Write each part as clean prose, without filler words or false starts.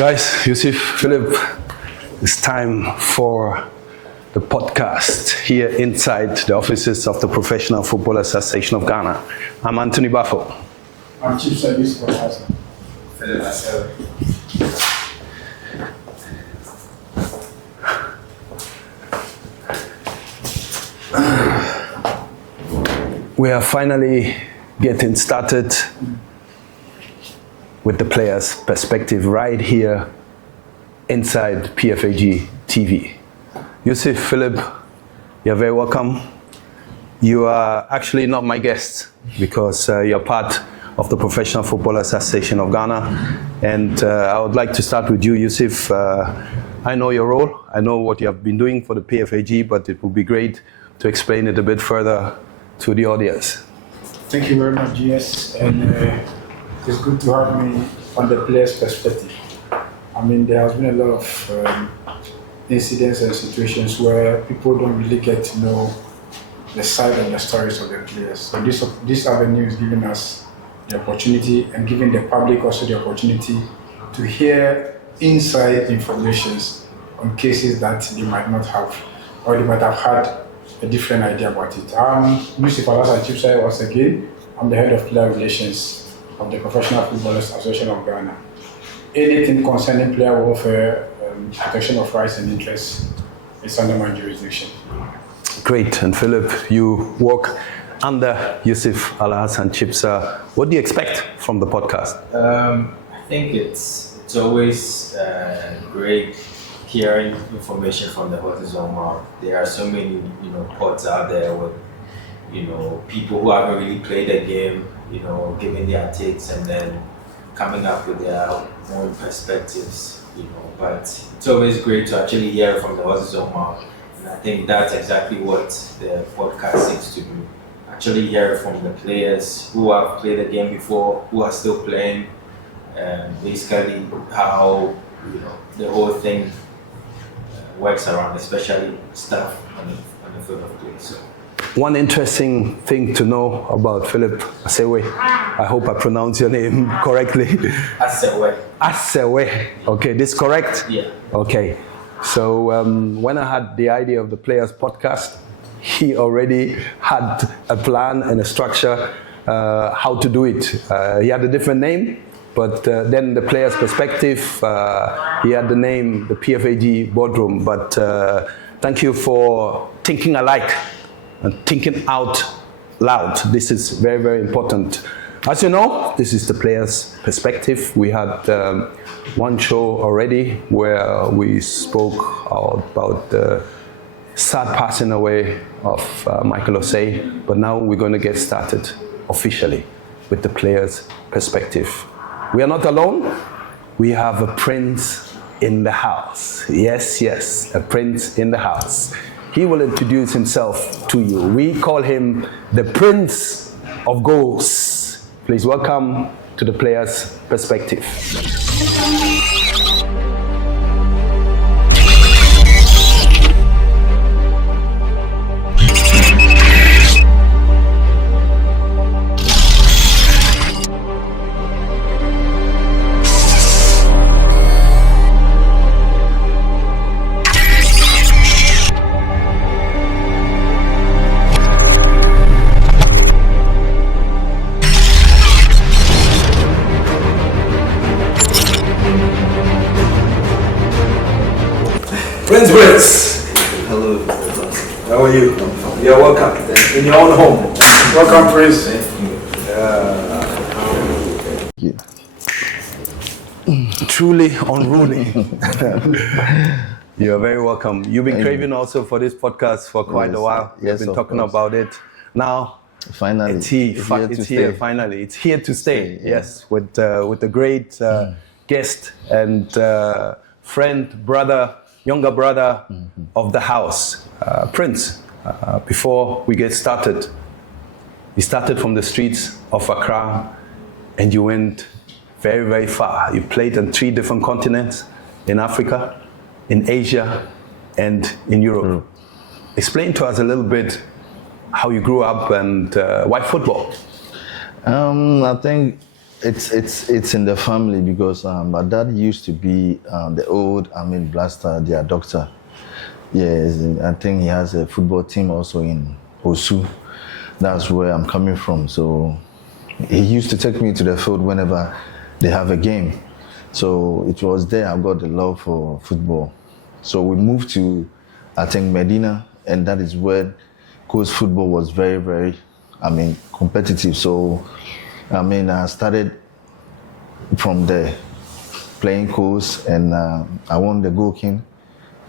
Guys, Yussif, Philip, it's time for the podcast here inside the offices of the Professional Football Association of Ghana. I'm Anthony Baffoe. I'm Chibsah, Philip Aseweh. We are finally getting started with the players' perspective right here inside PFAG TV. Yussif, Philip, you're very welcome. You are actually not my guest because you're part of the Professional Football Association of Ghana. And I would like to start with you, Yussif. I know your role. I know what you have been doing for the PFAG, but it would be great to explain it a bit further to the audience. Thank you very much, GS. And it's good to have me from the player's perspective. I mean, there has been a lot of incidents and situations where people don't really get to know the side and the stories of the players. So this avenue is giving us the opportunity and giving the public also the opportunity to hear inside informations on cases that they might not have, or they might have had a different idea about it. I'm Yussif Chibsah once again. I'm the head of player relations of the Professional Footballers Association of Ghana. Anything concerning player welfare, protection of rights and interests is under my jurisdiction. Great. And Philip, you work under Yussif and Chibsah. What do you expect from the podcast? I think it's always great hearing information from the horse's own mouth. There are so many, pods out there with, people who haven't really played the game, giving their takes and then coming up with their own perspectives, But it's always great to actually hear from the horse's own mouth. And I think that's exactly what the podcast seeks to do. Actually hear from the players who have played the game before, who are still playing, and basically how, the whole thing works around, especially stuff on the field of play. So. One interesting thing to know about Philip Aseweh, I hope I pronounce your name correctly. Aseweh. Aseweh. Okay, this correct? Yeah. Okay. So when I had the idea of the Players Podcast, he already had a plan and a structure how to do it. He had a different name, but then the Players Perspective, he had the name, the PFAG Boardroom. But thank you for thinking alike and thinking out loud. This is very, very important. As you know, this is the Players' Perspective. We had one show already where we spoke about the sad passing away of Michael Aseweh, but now we're going to get started officially with the Players' Perspective. We are not alone. We have a prince in the house. Yes, a prince in the house. He will introduce himself to you. We call him the Prince of Goals. Please welcome to the Players' Perspective. Prince. Hello. How are you? You're welcome. In your own home. Welcome, Prince. Truly unruly. You're very welcome. You've been craving also for this podcast for quite a while. You've been talking about it. Now, finally, it's here. Finally, it's here to stay. Yes, with a great guest and friend, brother, younger brother of the house, Prince. Before we get started, you started from the streets of Accra and you went very, very far. You played on 3 different continents, in Africa, in Asia, and in Europe. Explain to us a little bit how you grew up and why football? I think it's in the family because my dad used to be the old blaster, their doctor. Yes, I think he has a football team also in Osu. That's where I'm coming from. So he used to take me to the field whenever they have a game. So it was there I got the love for football. So we moved to, I think, Medina, and that is where coast football was very, very, competitive. So, I started from there, playing coast, and I won the Gold King,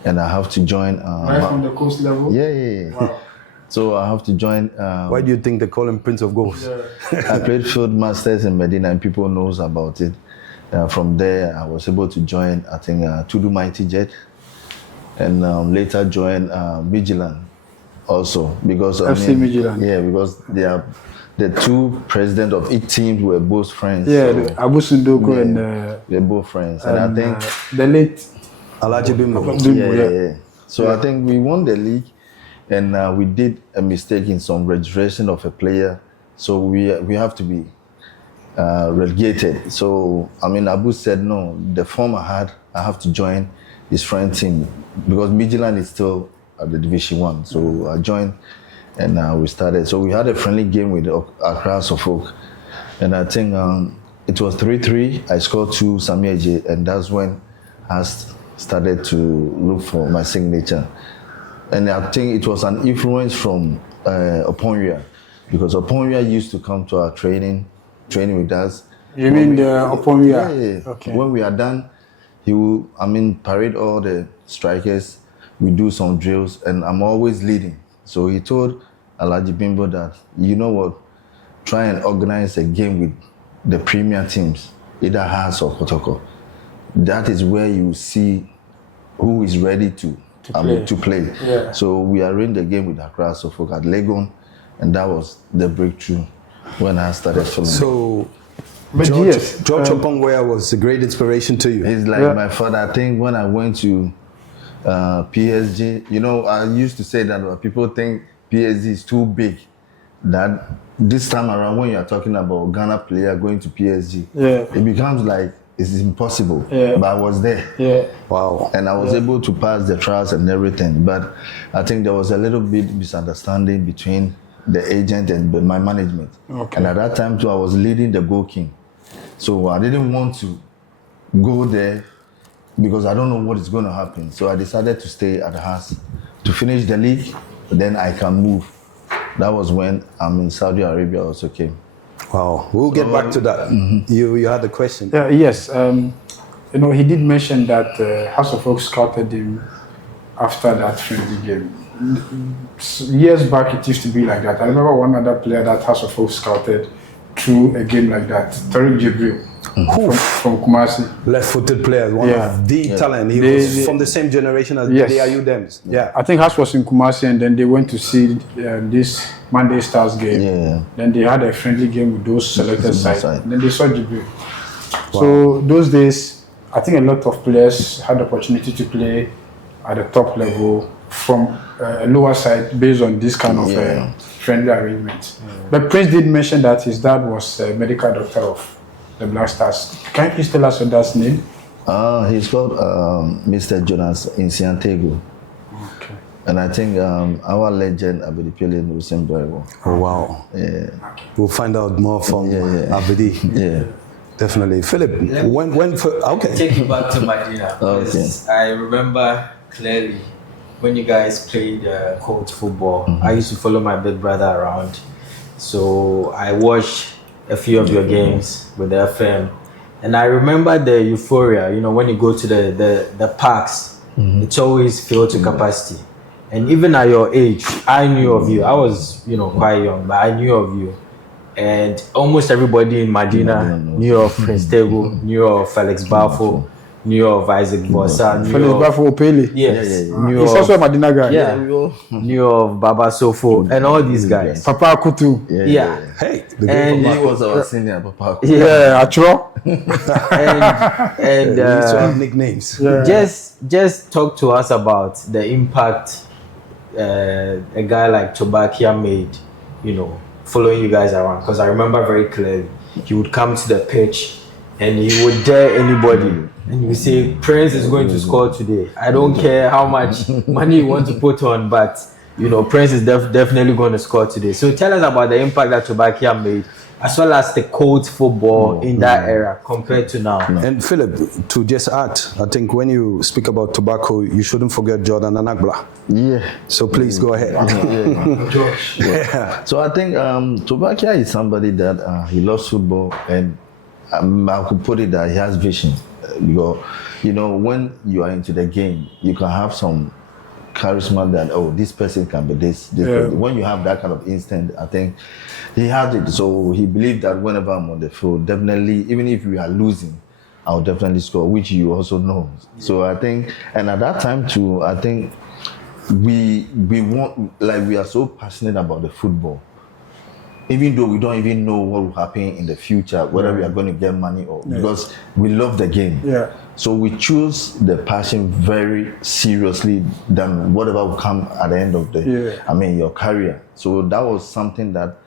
and I have to join. Right from the coast level? Yeah. Wow. So I have to join. Why do you think they call him Prince of Goals? I played Field Masters in Medina, and people knows about it. From there, I was able to join, I think, Tudu Mighty Jet, and later join Vigilant also because FC Vigilant. Yeah, because they are the two presidents of each team were both friends. Yeah, so, Abu Sundoko and they're both friends, and I think the late Alaji Bimbo. Yeah. So I think we won the league, and we did a mistake in some registration of a player, so we have to be relegated. So Abu said no. The form I had, I have to join his friend team because Midland is still at the Division 1. So I joined, and we started. So we had a friendly game with Accra Suffolk, and I think it was 3-3. I scored 2, Samir J, and that's when I started to look for my signature. And I think it was an influence from Oponria, because Oponria used to come to our training with us. You mean the Oponria? Yeah. Okay. When we are done, he will, parade all the strikers. We do some drills, and I'm always leading. So he told Alaji Bimbo that, you know what, try and organize a game with the premier teams, either Hearts or Kotoko. That is where you see who is ready to play. Yeah. So we arranged the game with Accra Suffolk at Legon, and that was the breakthrough when I started following. So, but George Opongwea was a great inspiration to you. He's like my father. I think when I went to PSG, I used to say that people think PSG is too big. That this time around, when you are talking about Ghana player going to PSG, it becomes like it's impossible. Yeah. But I was there. Yeah. Wow. And I was able to pass the trials and everything. But I think there was a little bit misunderstanding between the agent and my management. Okay. And at that time too, I was leading the Gold King. So I didn't want to go there because I don't know what is going to happen. So I decided to stay at the house to finish the league, then I can move. That was when Saudi Arabia also came. Wow. We'll get back to that. Mm-hmm. You had a question. Yes. He did mention that House of Oak scouted him after that friendly game. Years back, it used to be like that. I remember one other player that House of Oak scouted through a game like that, Tariq Jibril. From Kumasi. Left-footed player, one of the talent. He was from the same generation as the Ayu Dems. Yeah. I think Haas was in Kumasi, and then they went to see this Monday Stars game. Yeah. Then they had a friendly game with those selected sides. Then they saw Jibril. Wow. So those days, I think a lot of players had the opportunity to play at the top level from a lower side based on this kind of friendly arrangement. But Prince did mention that his dad was a medical doctor of the Black Stars. Can you please tell us your dad's name? He's called Mr. Jonas Tagoe. Okay. And I think our legend Abedi Pele knows him very well. Oh, wow. Yeah. We'll find out more from Abedi. Yeah. Definitely. Philip, okay. Take you back to Medina. Okay. I remember clearly when you guys played court football. I used to follow my big brother around. So I watched a few of your games with the FM. And I remember the euphoria, when you go to the parks, it's always filled to capacity. And even at your age, I knew of you. I was, quite young, but I knew of you. And almost everybody in Medina knew of Prince Tagoe, knew of Felix Baffoe, knew of Isaac Bossa, Felix Baffoe Pele. Yes. He's also a Medina guy. Yeah. Knew of Baba Sofo and all these guys. Papa Akutu. Yeah. Hey, And he was our senior, Papa. Yeah, Achro. and we used to have nicknames. Yeah. Just talk to us about the impact a guy like Tobakia made, following you guys around. Because I remember very clearly. he would come to the pitch and he would dare anybody. And you say, Prince is going to score today. I don't care how much money you want to put on, but Prince is definitely going to score today. So tell us about the impact that Tobacco made, as well as the cold football in that era compared to now. And Philip, to just add, I think when you speak about Tobacco, you shouldn't forget Jordan Anagbla. Yeah. So please go ahead. So I think Tobacco is somebody that he loves football, and I could put it that he has vision. Because, when you are into the game, you can have some charisma that, this person can be this. Person. When you have that kind of instinct, I think he had it. So he believed that whenever I'm on the field, definitely, even if we are losing, I'll definitely score, which you also know. So I think, and at that time too, I think we are so passionate about the football. Even though we don't even know what will happen in the future, whether we are going to get money or because we love the game. Yeah. So we choose the passion very seriously than whatever will come at the end of your career. So that was something that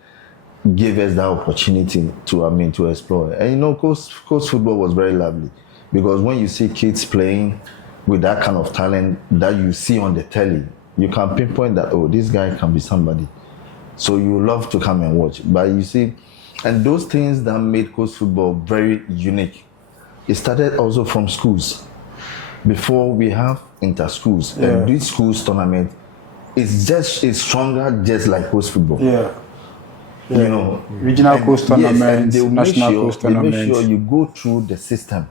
gave us that opportunity to explore. And coach football was very lovely, because when you see kids playing with that kind of talent that you see on the telly, you can pinpoint that, this guy can be somebody. So you love to come and watch. But you see, and those things that made coach football very unique, it started also from schools. Before we have inter-schools, and this schools tournament, it's stronger just like coach football. Regional coach tournaments, national coach tournaments. They make sure you go through the system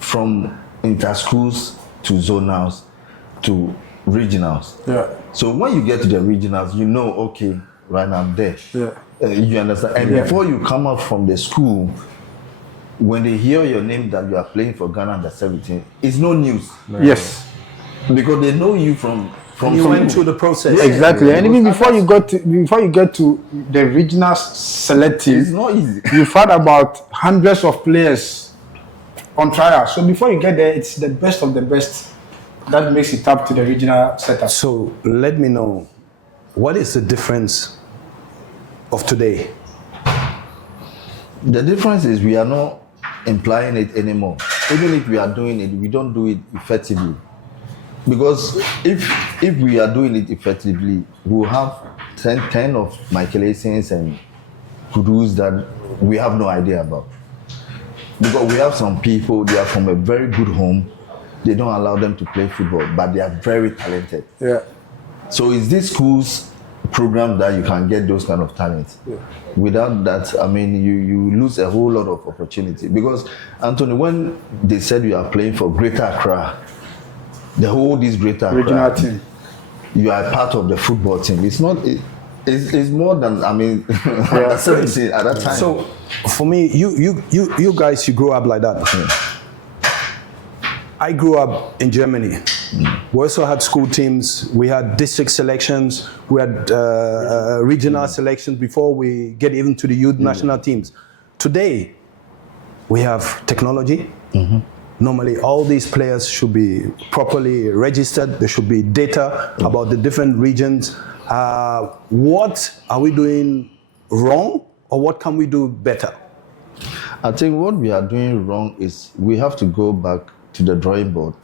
from inter-schools to zonals to regionals. So when you get to the regionals, okay, right now I'm there. You understand? And before you come out from the school, when they hear your name that you are playing for Ghana under 17, it's no news. Yes. Because they know you from you went through the process. Exactly. And even before you get to the regional selective, it's not easy. You've had about hundreds of players on trial. So before you get there, it's the best of the best that makes it up to the regional setup. So let me know, what is the difference of today? The difference is we are not implying it anymore. Even if we are doing it, we don't do it effectively. Because if we are doing it effectively, we'll have 10 of Michael Essens and Kudus that we have no idea about. Because we have some people, they are from a very good home, they don't allow them to play football, but they are very talented. So it's these schools programs that you can get those kind of talents. Without that, you lose a whole lot of opportunity. Because Anthony, when they said you are playing for Greater Accra, this Greater Accra regional team, you are part of the football team. It's not. It's more than 17 at that time. So for me, you guys, you grew up like that. I grew up in Germany. We also had school teams. We had district selections. We had regional selections before we get even to the youth national teams. Today, we have technology. Normally, all these players should be properly registered. There should be data about the different regions. What are we doing wrong, or what can we do better? I think what we are doing wrong is we have to go back to the drawing board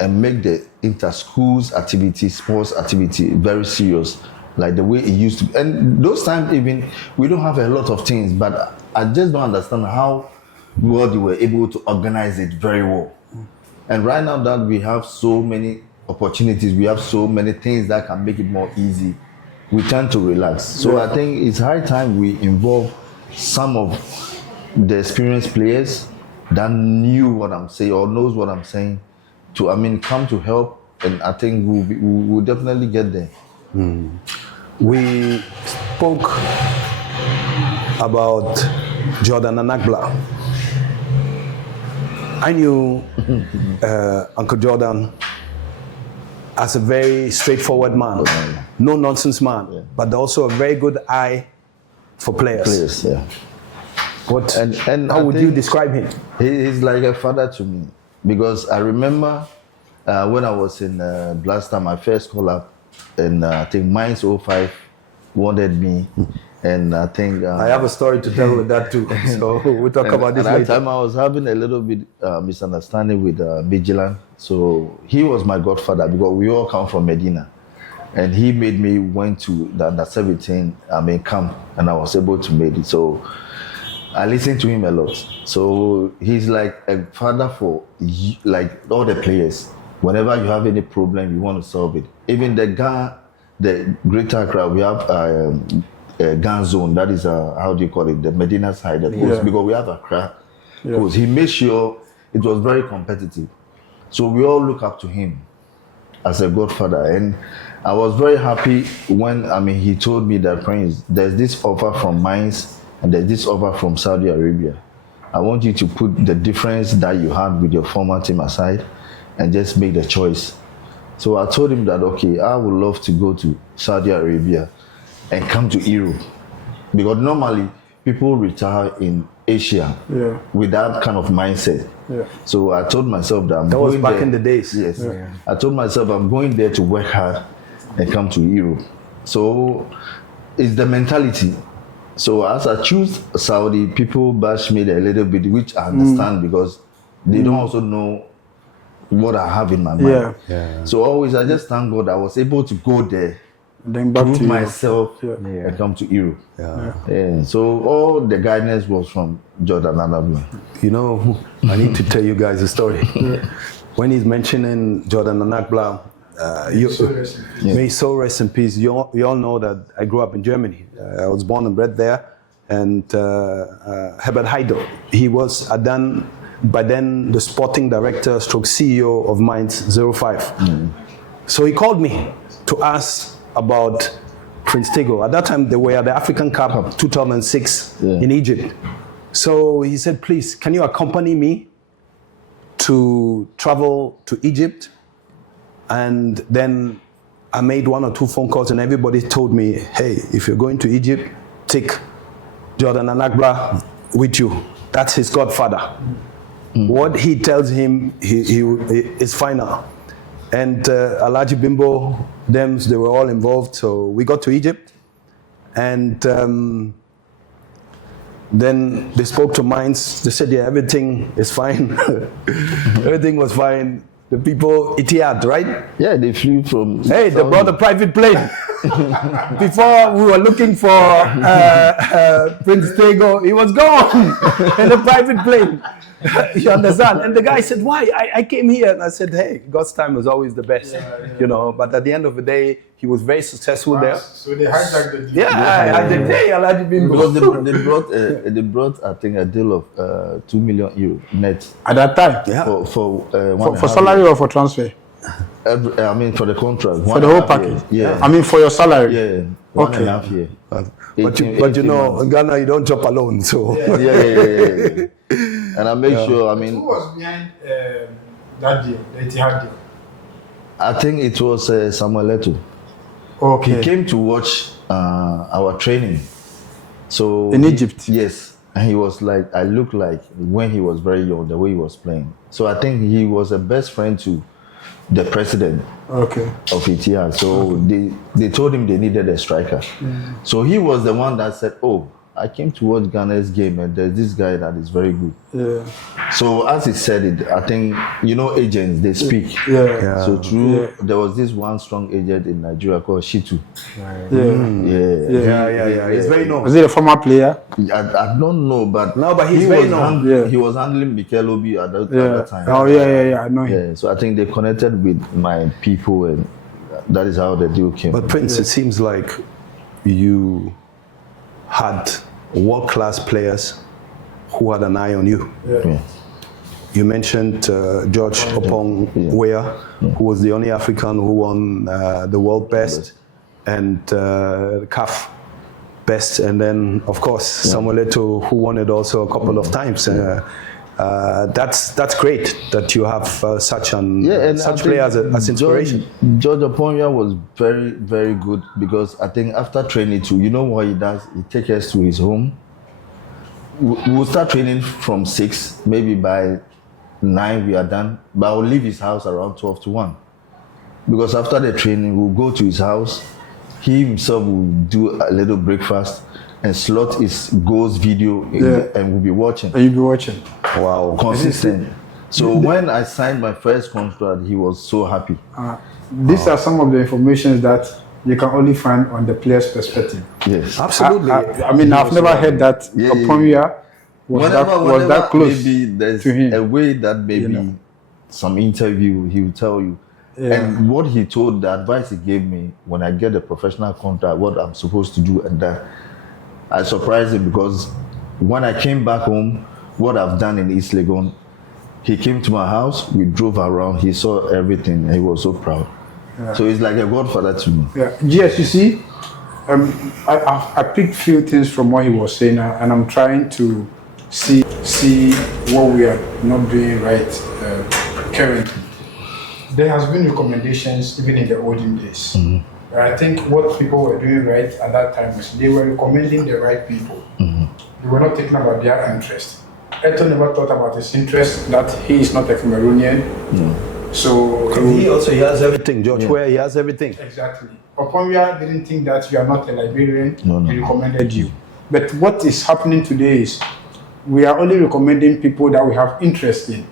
and make the inter-schools activity, sports activity, very serious, like the way it used to be. And those times even, we don't have a lot of things, but I just don't understand how well they were able to organize it very well. And right now that we have so many opportunities, we have so many things that can make it more easy, we tend to relax. So I think it's high time we involve some of the experienced players that knew what I'm saying or knows what I'm saying to, come to help, and I think we'll definitely get there. We spoke about Jordan Anagbla. I knew Uncle Jordan as a very straightforward man, no nonsense man, but also a very good eye for players. How would you describe him? He's like a father to me, because I remember when I was in Blaster, my first call up, and I think Mines 05 wanted me, And I think I have a story to tell with that too. So we'll talk about this at later. that time I was having a little bit misunderstanding with Vigilant. So he was my godfather because we all come from Medina. And he made me went to the under 17 camp, and I was able to make it. So I listened to him a lot. So he's like a father for like all the players. Whenever you have any problem, you want to solve it. Even the Greater Accra, we have a gun zone. That is how do you call it? The Medina side, the coast, because we have Accra. Because he made sure it was very competitive. So we all look up to him as a godfather. And I was very happy when he told me that, Prince, there's this offer from Mines and there's this offer from Saudi Arabia. I want you to put the difference that you had with your former team aside and just make the choice. So I told him that, okay, I would love to go to Saudi Arabia and come to Europe. Because normally people retire in Asia with that kind of mindset. So I told myself that that was back in the days. Yes. I told myself I'm going there to work hard and come to Europe. So it's the mentality. So as I choose Saudi, people bash me a little bit, which I understand because they don't also know what I have in my mind. So always I just thank God I was able to go there, then back prove to myself and come to Europe. So all the guidance was from Jordan Anagba. You know, I need to tell you guys a story. When he's mentioning Jordan Anagba, may his soul rest in peace. You all know that I grew up in Germany. I was born and bred there. And Herbert Heidel, he was by then the sporting director stroke CEO of Mainz 05. So he called me to ask about Prince Tagoe. At that time, they were at the African Cup 2006 in Egypt. So he said, please, can you accompany me to travel to Egypt? And then I made 1 or 2 phone calls and everybody told me, hey, if you're going to Egypt, take Jordan Anagba with you. That's his godfather. What he tells him he is final. And Alhaji Bimbo, they were all involved. So we got to Egypt. And then they spoke to Mainz. They said, yeah, everything is fine. Everything was fine. The people, Etihad, right? Yeah, they flew from... Hey, they brought a private plane. Before we were looking for Prince Tagoe, he was gone in a private plane. You understand? And the guy said, why? I came here. And I said, hey, God's time is always the best. You know, but at the end of the day, he was very successful there. So they hijacked the deal. Yeah, the day Alhaji Bimbo. Because they brought, I think, a deal of €2 million net. At that time? For salary or for transfer? For the contract. For the whole package? Yeah. I mean, for your salary? Yeah. 1.5 years. But you know, in Ghana, you don't chop alone, so. Yeah. And I make sure, Who was behind that deal, the Etihad deal? I think it was Samuel Eto'o. Okay. He came to watch our training. So in Egypt? Yes. And he was like, I looked like when he was very young, the way he was playing. So I think he was a best friend to the president of Etihad. So they told him they needed a striker. So he was the one that said, oh, I came to watch Ghana's game and there's this guy that is very good. Yeah. So as he said it, I think, you know, agents, they speak. Yeah. So there was this one strong agent in Nigeria called Shitu. Yeah. He's very known. Was he a former player? I don't know, but he's very known. He was handling Mikel Obi at that time. Oh, yeah, I know him. Yeah, so I think they connected with my people and that is how the deal came. But Prince, it seems like you had world-class players who had an eye on you. You mentioned George Opong Weah, who was the only African who won the world best and CAF best, and then of course Samuel Eto'o, who won it also a couple of times. That's great that you have such players as inspiration. George Opong was very, very good because I think after training too, you know what he does? He takes us to his home. We'll start training from 6, maybe by 9 we are done, but I'll leave his house around 12 to 1. Because after the training, we'll go to his house. He himself will do a little breakfast and slot his goals video and we'll be watching. And you'll be watching. Wow. Consistent. So when I signed my first contract, he was so happy. These are some of the information that you can only find on the player's perspective. Yes. Absolutely. I mean, I've never heard that Oponya was that close maybe there's to him. a way that maybe some interview he will tell you. And what he told, the advice he gave me when I get a professional contract, what I'm supposed to do, and that I surprised him because when I came back home, what I've done in East Legon, he came to my house, we drove around, he saw everything, and he was so proud. So he's like a godfather to me. Yes, you see, I picked few things from what he was saying, and I'm trying to see what we are not doing right currently. There has been recommendations even in the olden days. I think what people were doing right at that time was they were recommending the right people. They were not thinking about their interest. Eto never thought about his interest, that he is not a Cameroonian. So he has everything, George. Where he has everything. Exactly. Oponya didn't think that you are not a Liberian. He recommended you. But what is happening today is we are only recommending people that we have interest in.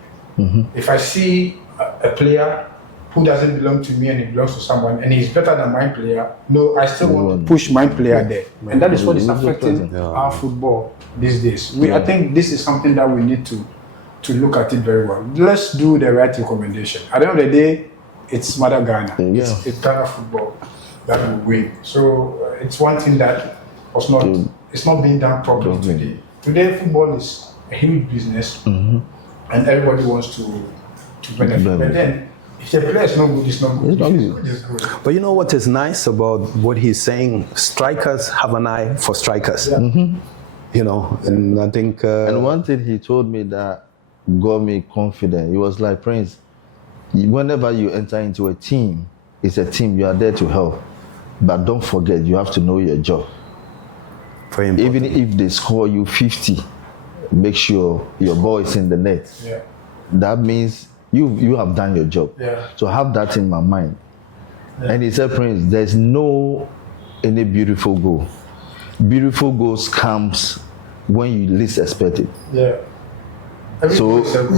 If I see a player who doesn't belong to me and he belongs to someone and he's better than my player, no, I still want to push my player there. And that is what is affecting our football these days. I think this is something that we need to look at it very well. Let's do the right recommendation. At the end of the day, it's Mother Ghana. It's Ghana football that will win. So it's one thing that was not, it's not being done properly today. Today, football is a huge business and everybody wants to benefit. But then, if the player is not good, it's not good. It's good. But you know what is nice about what he's saying? Strikers have an eye for strikers. You know, and I think... and one thing he told me that got me confident, he was like, Prince, whenever you enter into a team, it's a team, you are there to help. But don't forget, you have to know your job. Even if they score you 50, make sure your ball is in the net. That means you have done your job. So have that in my mind. And he said, Prince, there's no any beautiful goal. Beautiful goals comes when you least expect it. So so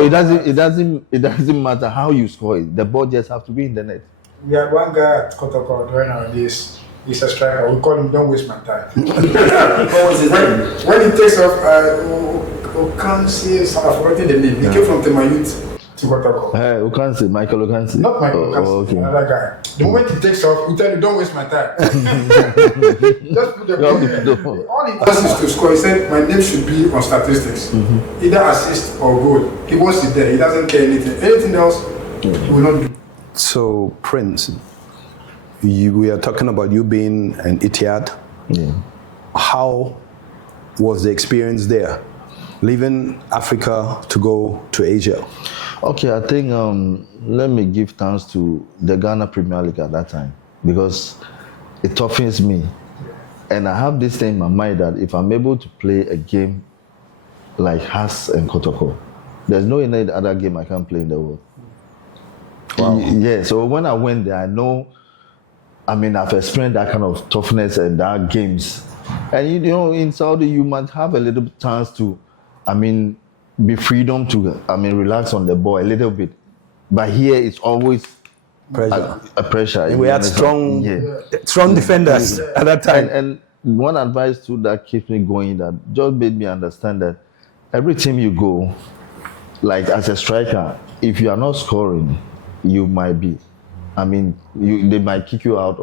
it doesn't matter how you score it. The ball just have to be in the net. We had one guy at Kotoko during our days. He's a striker. We call him "Don't waste my time." What was his name? When he takes off, Okansi, I've forgotten the name. He came from Temayut to Kotoko. Okansi, Michael Okansi. Not Michael Okansi, another guy. The moment he takes off, he tell you, "Don't waste my time." Just put the ball. All he wants is to score. He said, "My name should be on statistics, either assist or goal." He wants it there. He doesn't care anything. Anything else, he will not do. So, Prince, we are talking about you being an Etihad. How was the experience there, leaving Africa to go to Asia? Okay, I think let me give thanks to the Ghana Premier League at that time because it toughens me. And I have this thing in my mind that if I'm able to play a game like Hearts and Kotoko, there's no any other game I can play in the world. Yeah, so when I went there, I know, I mean, I've experienced that kind of toughness and that games. And you know, in Saudi, you might have a little chance to, I mean, be freedom to, I mean, relax on the ball a little bit. But here it's always pressure. A pressure. And we had strong defenders at that time. And one advice too that keeps me going, that just made me understand that every team you go, like as a striker, if you are not scoring, you might be, I mean, they might kick you out,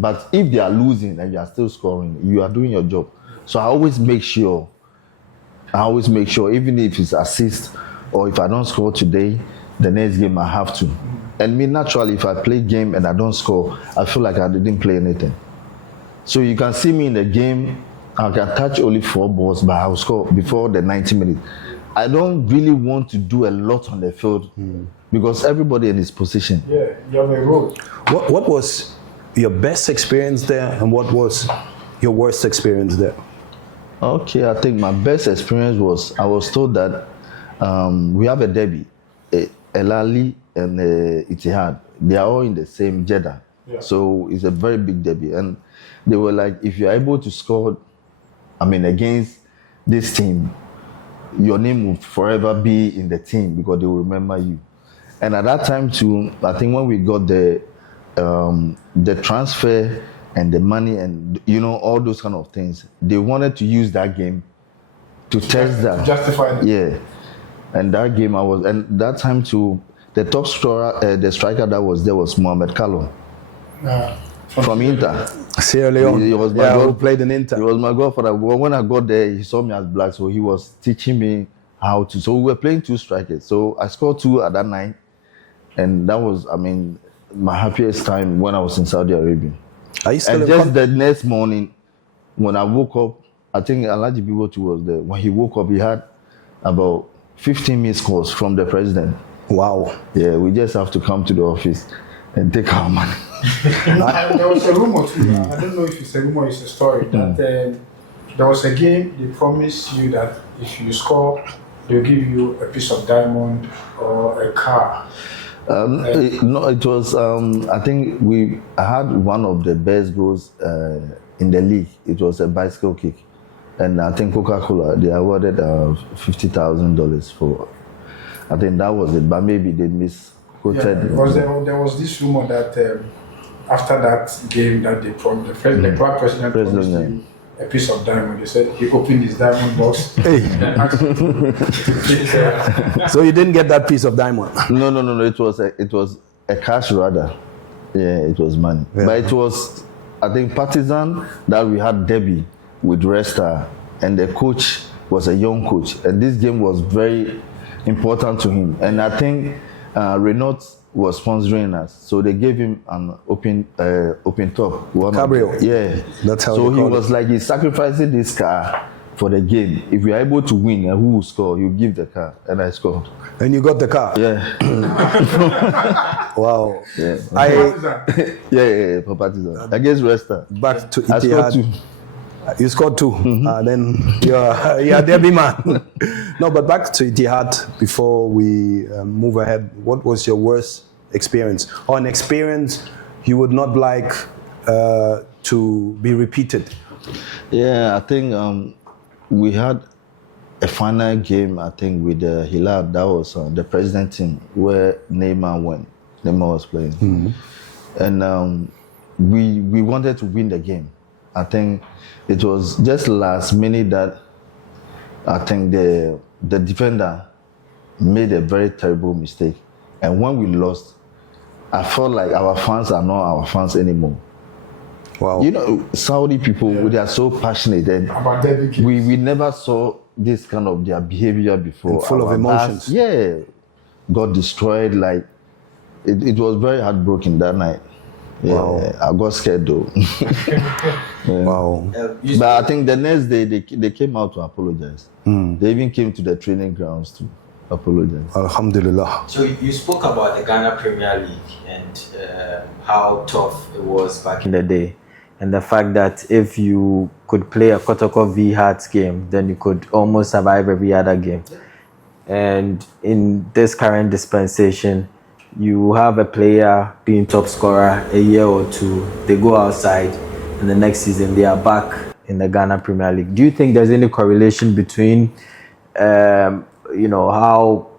but if they are losing and you are still scoring, you are doing your job. So I always make sure, even if it's assist or if I don't score today, the next game I have to. And me, naturally, if I play game and I don't score, I feel like I didn't play anything. So you can see me in the game, I can touch only 4 balls, but I'll score before the 90 minutes. I don't really want to do a lot on the field because everybody in his position. Yeah, you have a role. What was your best experience there and what was your worst experience there? Okay, I think my best experience was, I was told that we have a derby, El Ali and Etihad. They are all in the same Jeddah. Yeah. So it's a very big derby. And they were like, if you're able to score, against this team, your name will forever be in the team because they will remember you. And at that time too, I think when we got the transfer and the money and all those kind of things, they wanted to use that game to test that. Justify it. Yeah. And that game and that time too, the top scorer, the striker that was there was Mohamed Kallon from Inter. Sierra Leone. He was my who played in Inter. He was my godfather. When I got there, he saw me as black, so he was teaching me how to. So we were playing 2 strikers. So I scored 2 at that night, and that was, my happiest time when I was in Saudi Arabia. Are you still and in just the next morning, when I woke up, I think Alhaji Bibotu was there. When he woke up, he had about 15 missed calls from the president. Wow. Yeah, we just have to come to the office and take our money. There was a rumor too. I don't know if it's a rumor, it's a story that there was a game they promised you that if you score, they'll give you a piece of diamond or a car. No, it was. I think I had one of the best goals in the league. It was a bicycle kick, and I think Coca-Cola they awarded $50,000 for. I think that was it, but maybe they misquoted. Yeah, because there was this rumor that after that game that they promised, the club president promised you a piece of diamond. They said he opened his diamond box. Hey. So you didn't get that piece of diamond? No. It was a cash rather. Yeah, it was money. Yeah. But it was, I think, Partizan that we had derby with Resta, and the coach was a young coach, and this game was very important to him. And I think Renault was sponsoring us, so they gave him an open top. Cabrio. Yeah, that's how. So he was like, he's sacrificing this car for the game. If we are able to win, and who will score, you give the car, and I scored. And you got the car. Yeah. Wow. Yeah. Yeah, for Partizan against Resta. Back to I scored 2. You scored 2. Then you're a derby man. No, but back to Etihad before we move ahead. What was your worst experience, or an experience you would not like to be repeated? Yeah, I think we had a final game. I think with the Hilal. That was the president team where Neymar went. Neymar was playing, and we wanted to win the game. I think it was just last minute that I think the defender made a very terrible mistake. And when we lost, I felt like our fans are not our fans anymore. Wow. Saudi people, they are so passionate. And about dedication. we never saw this kind of their behavior before. And full of emotions. Yeah. Got destroyed. Like, it was very heartbroken that night. Yeah, wow. I got scared though. Yeah. Wow. But I think the next day they came out to apologize. They even came to the training grounds to apologize. Alhamdulillah. So you spoke about the Ghana Premier League and how tough it was back in the day. And the fact that if you could play a Kotoko v Hearts game, then you could almost survive every other game. And in this current dispensation, you have a player being top scorer a year or 2, they go outside, and the next season they are back in the Ghana Premier League. Do you think there's any correlation between, how,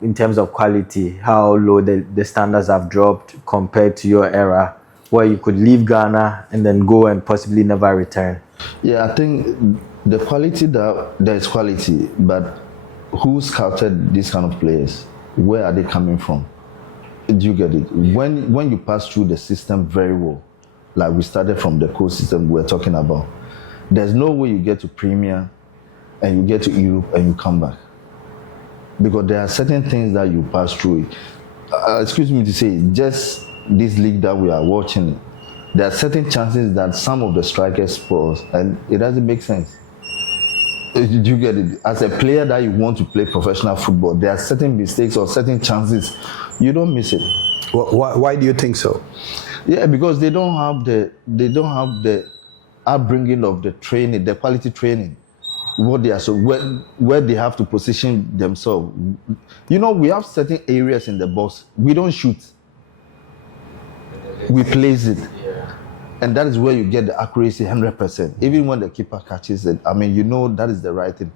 in terms of quality, how low the standards have dropped compared to your era, where you could leave Ghana and then go and possibly never return? Yeah, I think the quality, there is quality, but who scouted these kind of players? Where are they coming from? Do you get it? When you pass through the system very well, like we started from the core system we're talking about, there's no way you get to Premier and you get to Europe and you come back. Because there are certain things that you pass through. Excuse me to say, just this league that we are watching, there are certain chances that some of the strikers spoil, and it doesn't make sense. Did you get it? As a player that you want to play professional football, there are certain mistakes or certain chances, you don't miss it. Why do you think so? Yeah, because they don't have the upbringing of the training, the quality training. What they are, so where they have to position themselves. We have certain areas in the box. We don't shoot. We place it. And that is where you get the accuracy 100%. Even when the keeper catches it, I mean, you know that is the right thing.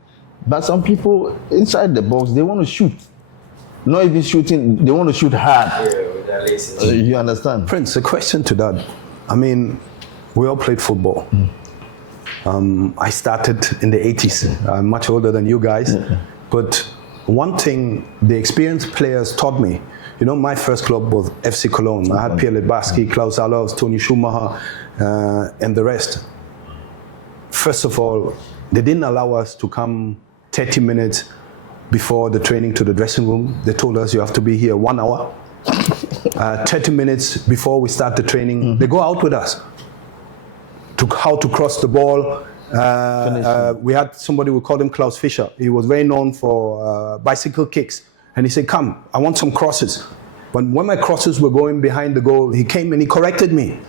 But some people inside the box, they want to shoot. Not even shooting, they want to shoot hard. Yeah, with their laces. You understand? Prince, a question to that. I mean, we all played football. I started in the 80s. I'm much older than you guys. But one thing the experienced players taught me, you know, my first club was FC Cologne. I had Pierre Lebaski, Klaus Allofs, Tony Schumacher, and the rest. First of all, they didn't allow us to come 30 minutes before the training to the dressing room. They told us you have to be here 1 hour. 30 minutes before we start the training, they go out with us to how to cross the ball. We had somebody, we called him Klaus Fischer. He was very known for bicycle kicks. And he said, come, I want some crosses. But when my crosses were going behind the goal, he came and he corrected me.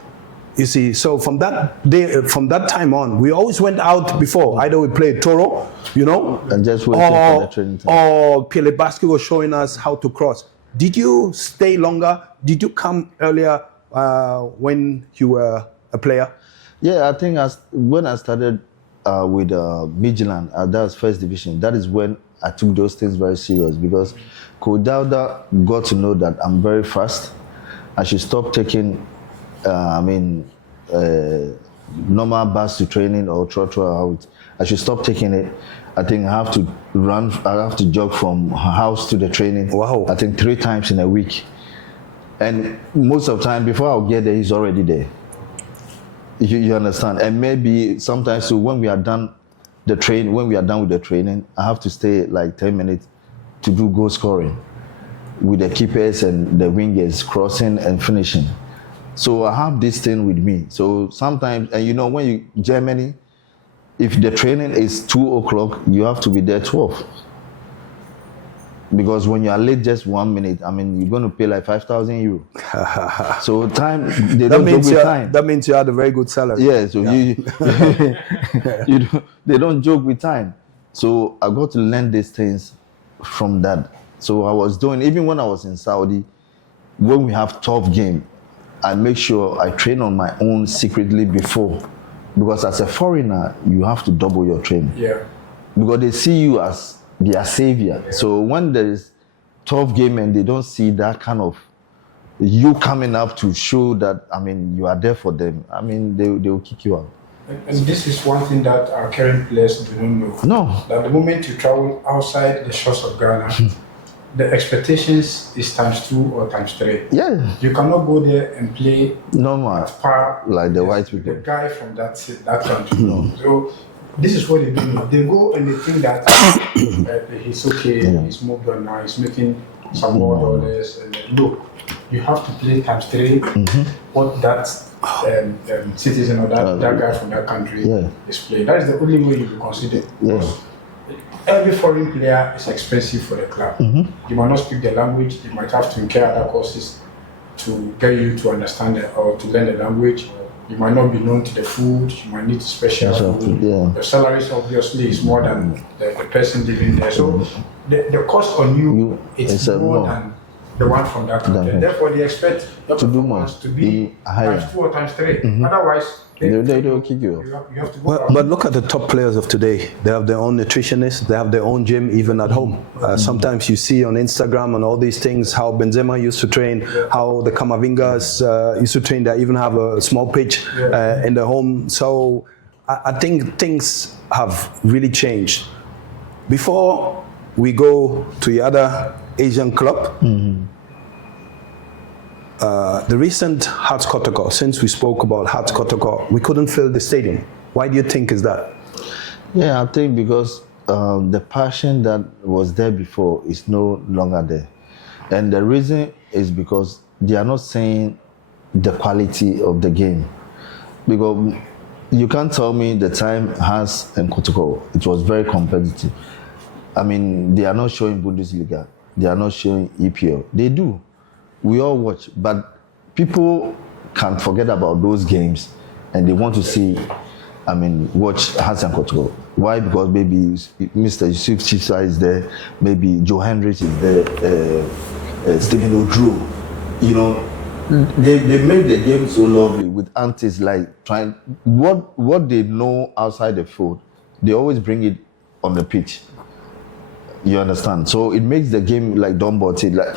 You see, so from that day, from that time on, we always went out before. Either we played Toro, you know, And just waiting for the training time. or Pierre Lebaski was showing us how to cross. Did you stay longer? Did you come earlier when you were a player? Yeah, I think when I started with Midland, that was first division, that is when I took those things very serious, because Coach Dauda got to know that I'm very fast. I should stop taking, normal bus to training or trotro out. I should stop taking it. I think I have to jog from house to the training. Wow. I think 3 times in a week. And most of the time, before I'll get there, he's already there. You understand? And maybe sometimes, so when we are done with the training, I have to stay like 10 minutes to do goal scoring with the keepers and the wingers crossing and finishing. So I have this thing with me. So sometimes, and you know, when Germany, if the training is 2 o'clock, you have to be there 12. Because when you are late just 1 minute, I mean, you're going to pay like 5,000 euro. So time, they don't joke with time. That means you had a very good salary. Yeah, so they don't joke with time. So I got to learn these things from that. So I was doing, even when I was in Saudi, when we have tough game, I make sure I train on my own secretly before. Because as a foreigner, you have to double your training. Yeah. Because they see you as their savior. Yeah. So when there is tough game and they don't see that kind of you coming up to show that, I mean, you are there for them, I mean, they will kick you out. And this is one thing that our current players do not know. No. That the moment you travel outside the shores of Ghana, the expectations is ×2 or ×3. Yeah. You cannot go there and play normal at par like the white people. The guy from that country. No. So this is what they do. They go and they think that he's okay, he's moved on now, he's making some more dollars. And no, you have to play ×3 what that citizen or that guy from that country is playing. That is the only way you will consider. Every foreign player is expensive for the club. You might not speak the language, you might have to incur other courses to get you to understand or to learn the language. You might not be known to the food, you might need special food. The salaries obviously is more than the person living there. So the cost on you is more than the one from that country. Therefore they expect your performance to be ×2 or ×3. Otherwise, they'll kick you. You have to go But look at the top players of today. They have their own nutritionist. They have their own gym, even at home. Sometimes you see on Instagram and all these things how Benzema used to train, how the Camavingas used to train. They even have a small pitch in their home. So I think things have really changed. Before we go to the other Asian club, the recent Hearts and Kotoko, since we spoke about Hearts and Kotoko, we couldn't fill the stadium. Why do you think is that? Yeah, I think because the passion that was there before is no longer there. And the reason is because they are not saying the quality of the game. Because you can't tell me the time Hearts and Kotoko, it was very competitive. I mean, they are not showing Bundesliga. They are not showing EPL. They do. We all watch, but people can forget about those games and they want to see, I mean, watch Hearts and Kotoko. Why? Because maybe Mr. Yussif Chibsah is there, maybe Joe Hendricks is there, Stephen O'Drew, you know, they make the game so lovely with antics like trying what they know outside the field, they always bring it on the pitch. You understand? So it makes the game like Don Botti. Like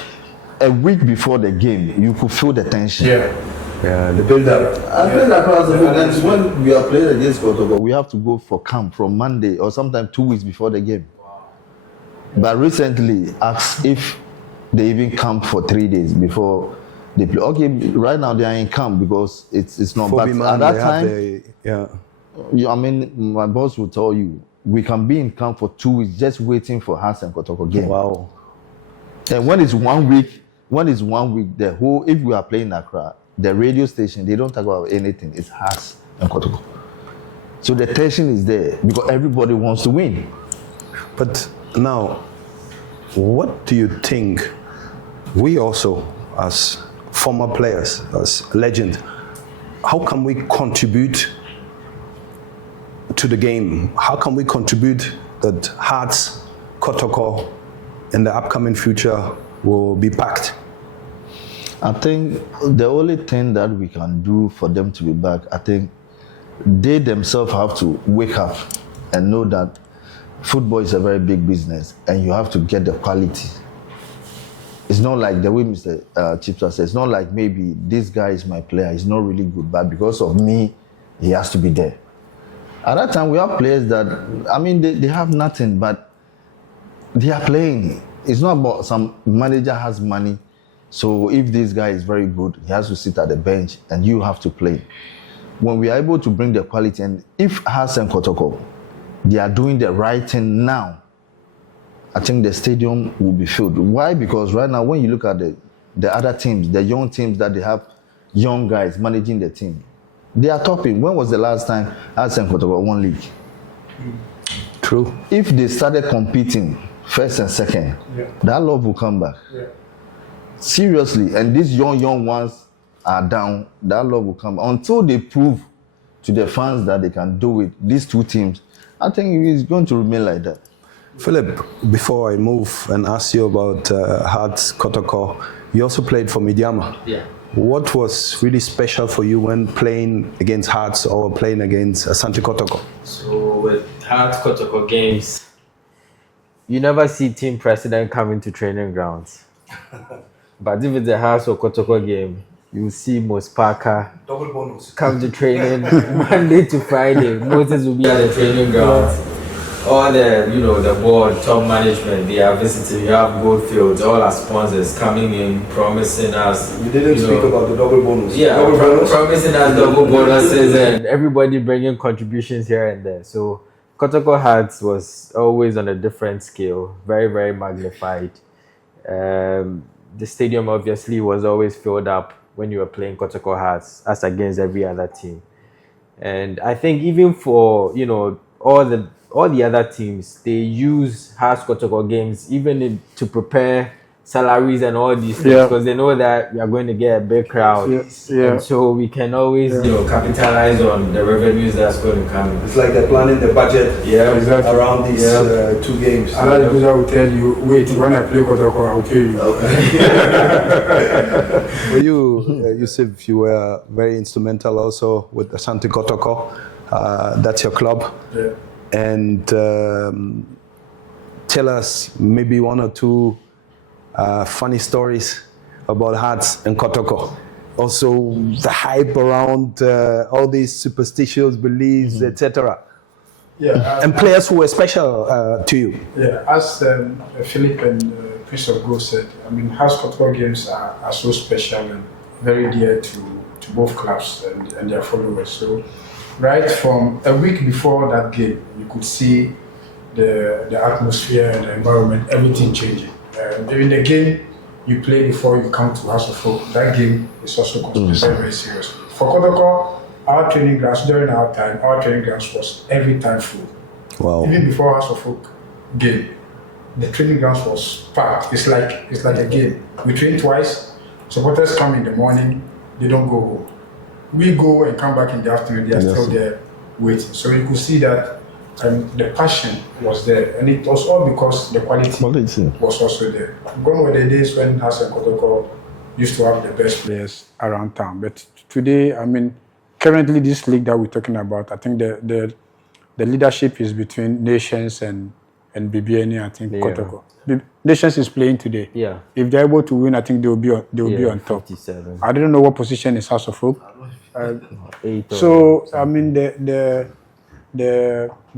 a week before the game, you could feel the tension. Yeah, the build up. I think across the field, and when we are playing against Kotoko, we have to go for camp from Monday or sometimes 2 weeks before the game. But recently, asked if they even camp for 3 days before they play. Okay, right now they are in camp because it's not. But at that time, I mean, my boss will tell you we can be in camp for 2 weeks just waiting for Hearts and Kotoko game. Wow. And when it's 1 week, the whole, if we are playing Accra, the radio station, they don't talk about anything. It's Hearts and Kotoko. So the tension is there because everybody wants to win. But now, what do you think we also, as former players, as legends, how can we contribute to the game? How can we contribute that Hearts, Kotoko, in the upcoming future will be packed? I think the only thing that we can do for them to be back, I think they themselves have to wake up and know that football is a very big business and you have to get the quality. It's not like the way Mr. Chibsah says, it's not like maybe this guy is my player, he's not really good, but because of me, he has to be there. At that time, we have players that, I mean, they have nothing, but they are playing. It's not about some manager has money, so if this guy is very good, he has to sit at the bench and you have to play. When we are able to bring the quality, and if Hearts and Kotoko, they are doing the right thing now, I think the stadium will be filled. Why? Because right now, when you look at the other teams, the young teams that they have young guys managing the team, they are topping. When was the last time Hearts and Kotoko won league? True. If they started competing first and second, that love will come back. Seriously, and these young ones are down, that love will come back. Until they prove to the fans that they can do it, these two teams, I think it's going to remain like that. Philip, before I move and ask you about Hearts, Kotoko, you also played for Midyama. Yeah. What was really special for you when playing against Hearts or playing against Asante Kotoko? So with Hearts Kotoko games, you never see team president come into training grounds. But if it's a Hearts or Kotoko game, you see Mos Parker Double bonus. come to training Monday to Friday. Moses will be at the training grounds. All the, the board, top management, they are visiting. You have Goldfields, all our sponsors coming in, promising us. You didn't speak about the double bonus. Yeah, promising us double bonuses and everybody bringing contributions here and there. So Kotoko Hearts was always on a different scale, very, very magnified. The stadium obviously was always filled up when you were playing Kotoko Hearts as against every other team. And I think even for, all the other teams, they use Hearts Kotoko games even to prepare salaries and all these things because they know that we are going to get a big crowd. And so we can always capitalize on the revenues that's going to come. It's like they're planning the budget around these two games. Another user will tell you, wait, when I play Kotoko, I'll kill you. For you, Yussif, you were very instrumental also with Asante Kotoko. That's your club. And tell us maybe one or two funny stories about Hearts and Kotoko. Also, the hype around all these superstitious beliefs, etc. And players who were special to you. As Philip and Prince Tagoe said, I mean, Hearts Kotoko games are so special and very dear to both clubs and their followers. So, right from a week before that game, you could see the atmosphere and the environment, everything changing. During the game you play before you come to House of Folk, that game is also considered very, very seriously. For Kotoko, our training grounds, during our time, our training grounds was every time full. Wow. Even before House of Folk game, the training grounds was packed. It's like a game. We train twice, supporters come in the morning, they don't go home. We go and come back in the afternoon, they are still there waiting. So you could see that the passion was there. And it was all because the quality was also there. Gone were the days when Hearts and Kotoko used to have the best players around town. But today, I mean, currently this league that we're talking about, I think the leadership is between Nations and BBN, I think, Kotoko. Nations is playing today. Yeah. If they're able to win, I think they'll be on top. 57. I don't know what position is House of Hope. Eight So I mean, the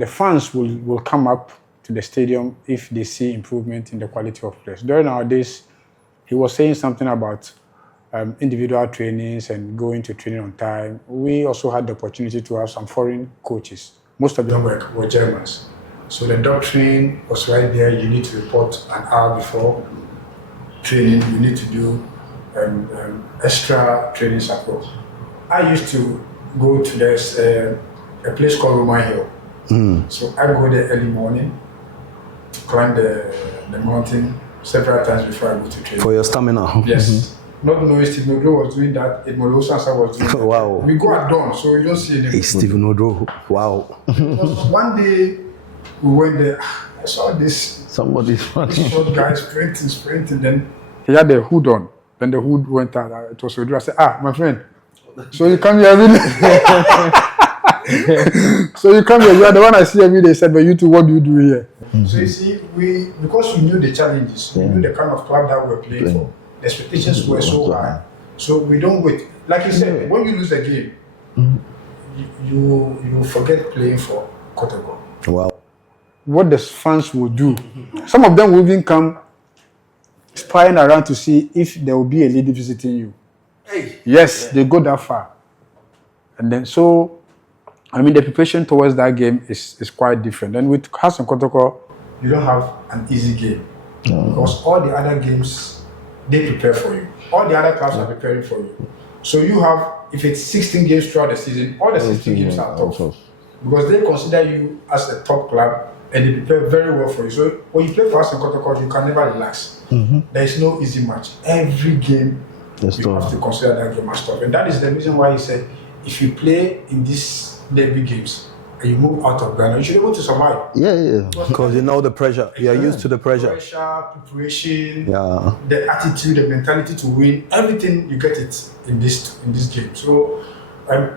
fans will come up to the stadium if they see improvement in the quality of players. During our days, he was saying something about individual trainings and going to training on time. We also had the opportunity to have some foreign coaches. Most of them were Germans. So the doctrine was right there. You need to report an hour before training. You need to do extra trainings at work. I used to go to this a place called Roman Hill. So I go there early morning to climb the mountain several times before I go to training. For your stamina. Yes. Not knowing Steve Nodro was doing that, Edmolo Sansa was doing that. Wow. We go at dawn, so you don't see anything. Hey, Stephen Odro. Wow. One day we went there, I saw this short guy sprinting, then he had the hood on. Then the hood went out. It was Odro. I said, my friend, so you come here every day? So you come here, you are the one I see every day. He said, but you two, what do you do here? So you see, because we knew the challenges, we knew the kind of club that we were playing for. The expectations were so high. So we don't wait. Like you said, when you lose a game, you forget playing for Kotoko. Wow. What the fans will do. Some of them will even come spying around to see if there will be a lady visiting you. Yes, they go that far. And then so, I mean, the preparation towards that game is quite different. And with Hearts and Kotoko, you don't have an easy game. Because all the other games, they prepare for you. All the other clubs are preparing for you. So you have, if it's 16 games throughout the season, all the 16 games are tough. Because they consider you as a top club and they prepare very well for you. So when you play for Hearts and Kotoko, you can never relax. There is no easy match. Every game, you have to consider that game as tough. And that is the reason why he said, if you play in these derby games, and you move out of Ghana, you should be able to survive. Yeah. Because you know the pressure. You are used to the pressure. Preparation, the attitude, the mentality to win, everything you get it in this game. So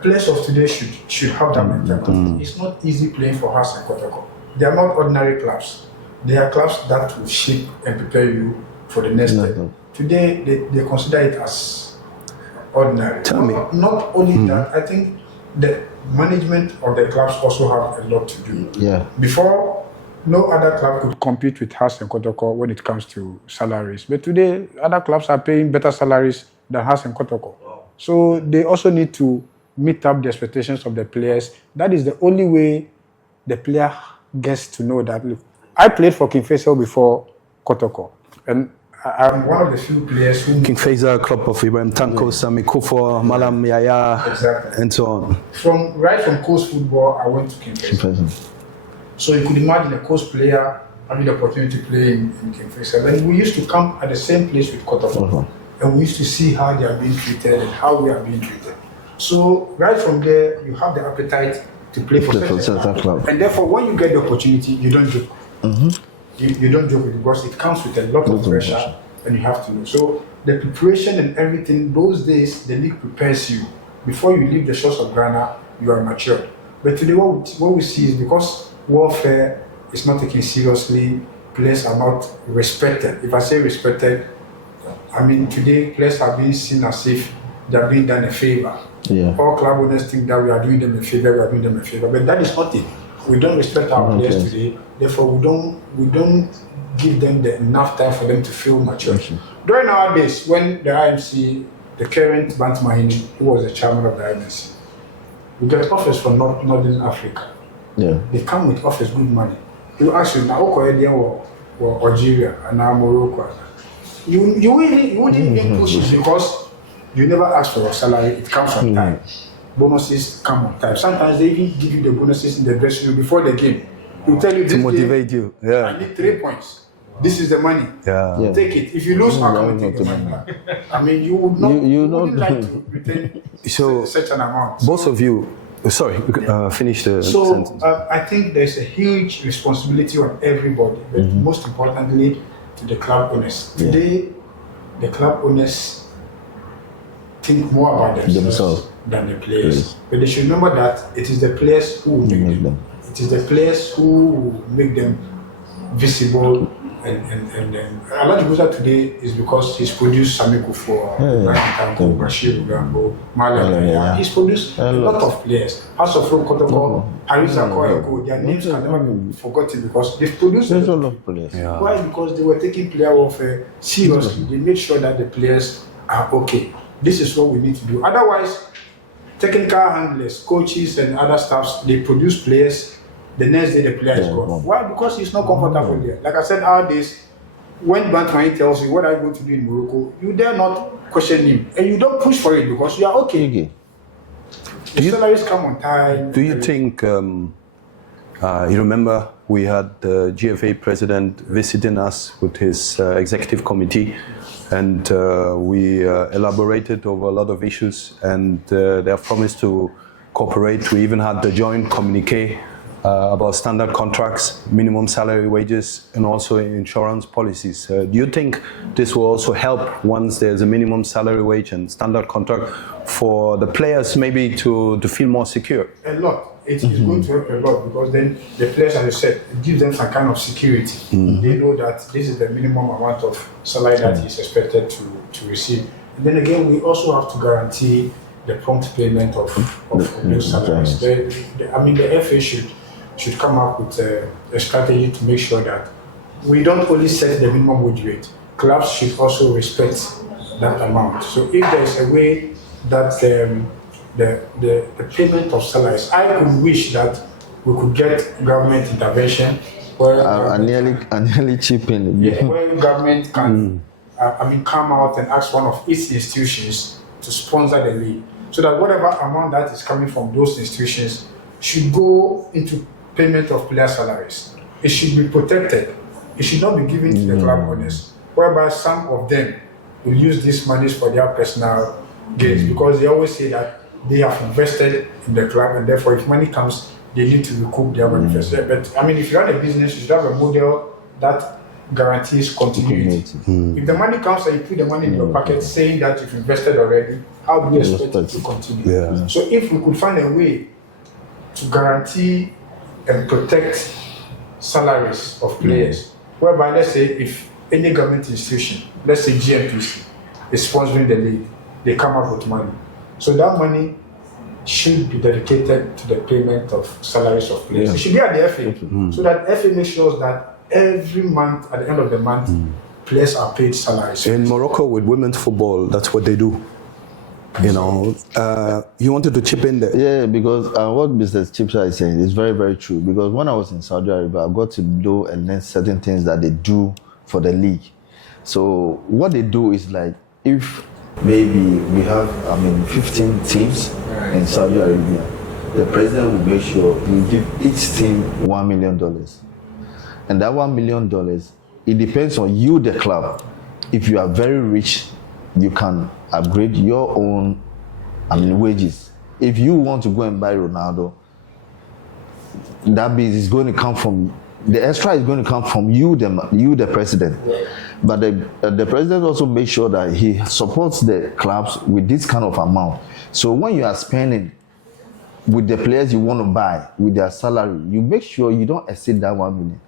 players of today should have that mentality. It's not easy playing for Hearts and Kotoko. They are not ordinary clubs. They are clubs that will shape and prepare you for the next step. Today they consider it as ordinary. Tell me. Not only that, I think the management of the clubs also have a lot to do. Before, no other club could compete with Hearts and Kotoko when it comes to salaries. But today, other clubs are paying better salaries than Hearts and Kotoko. So they also need to meet up the expectations of the players. That is the only way the player gets to know that, look, I played for King Faisal before Kotoko. And I'm one of the few players who... King Faisal, Club of Ibrahim Tanko, Sami Kufo, Malam Yaya, and so on. Right from coast football, I went to King Faisal. So you could imagine a coast player having the opportunity to play in King Faisal. And we used to come at the same place with Kotoko. And we used to see how they are being treated and how we are being treated. So right from there, you have the appetite to play for such a club. And therefore, when you get the opportunity, you don't joke. You don't joke with it because it comes with a lot of pressure and you have to know. So the preparation and everything, those days, the league prepares you. Before you leave the shores of Ghana, you are mature. But today what we see is because warfare is not taken seriously, players are not respected. If I say respected, I mean today players are being seen as if they are being done a favor. All club owners think that we are doing them a favor, but that is not it. We don't respect our players today. Therefore, we don't give them enough time for them to feel mature. During our days, when the IMC, the current Bantmahini, who was the chairman of the IMC, we get offers from Northern Africa. They come with offers good money. You ask you now, or Algeria and now Morocco. You wouldn't even push it because you never ask for your salary. It comes on time. Bonuses come on time. Sometimes they even give you the bonuses in the dressing room before the game. They'll tell you this to motivate you. I need 3 points. This is the money. Take it. If you lose, I'll come and take the money back. I mean, you would not. You wouldn't like to retain such an amount. Both of you. Sorry, finish the sentence. I think there's a huge responsibility on everybody, but most importantly, to the club owners. Today, the club owners think more about themselves than the players. But they should remember that it is the players who make them. It is the players who make them visible. And Alhaji Musa today is because he's produced Sami Kufo, Bashir Gambo, Malam. He's produced a lot of players. Hearts and Kotoko, Hearts and Kotoko, their names can never be forgotten because they've produced a lot of players. Yeah. Why? Because they were taking player welfare seriously. They made sure that the players are okay. This is what we need to do. Otherwise, technical handlers, coaches, and other staffs, they produce players. The next day the player is gone. Why? Because he's not comfortable there. Like I said, nowadays, when Bantwani tells you what are you going to do in Morocco, you dare not question him. And you don't push for it because you are okay. The salaries come on time. Do you think, you remember we had the GFA president visiting us with his executive committee, and we elaborated over a lot of issues, and they have promised to cooperate. We even had the joint communique about standard contracts, minimum salary wages, and also insurance policies. Do you think this will also help once there's a minimum salary wage and standard contract for the players maybe to feel more secure? A lot. It is going to help a lot because then the players, as you said, it gives them some kind of security. They know that this is the minimum amount of salary that is expected to receive. And then again, we also have to guarantee the prompt payment of those salaries. The FA should come up with a strategy to make sure that we don't only set the minimum wage rate. Clubs should also respect that amount. So if there's a way that the payment of salaries, I could wish that we could get government intervention where I nearly chip in. Where government can come out and ask one of its institutions to sponsor the league, so that whatever amount that is coming from those institutions should go into payment of player salaries. It should be protected. It should not be given to the club owners, whereby some of them will use these monies for their personal gains, because they always say that they have invested in the club and therefore if money comes, they need to recoup their money first. But if you run a business, you should have a model that guarantees continuity. If the money comes and you put the money in your pocket saying that you've invested already, how do you expect it to continue? Yeah. So if we could find a way to guarantee and protect salaries of players, whereby let's say if any government institution, let's say GMPC, is sponsoring the league, they come up with money. So that money should be dedicated to the payment of salaries of players. It should be at the FA, so that FA makes sure that every month, at the end of the month, players are paid salaries. In Morocco with women's football, that's what they do. You wanted to chip in there. Yeah, because what Mr. Chibsah is saying is very, very true. Because when I was in Saudi Arabia, I got to know and learn certain things that they do for the league. So what they do is like, if maybe we have, 15 teams in Saudi Arabia, the president will make sure he will give each team $1 million. And that $1 million, it depends on you, the club. If you are very rich, you can upgrade your own wages. If you want to go and buy Ronaldo, that means it's going to come from, the extra is going to come from you, the president. But the president also makes sure that he supports the clubs with this kind of amount. So when you are spending with the players you want to buy, with their salary, you make sure you don't exceed that 1 million.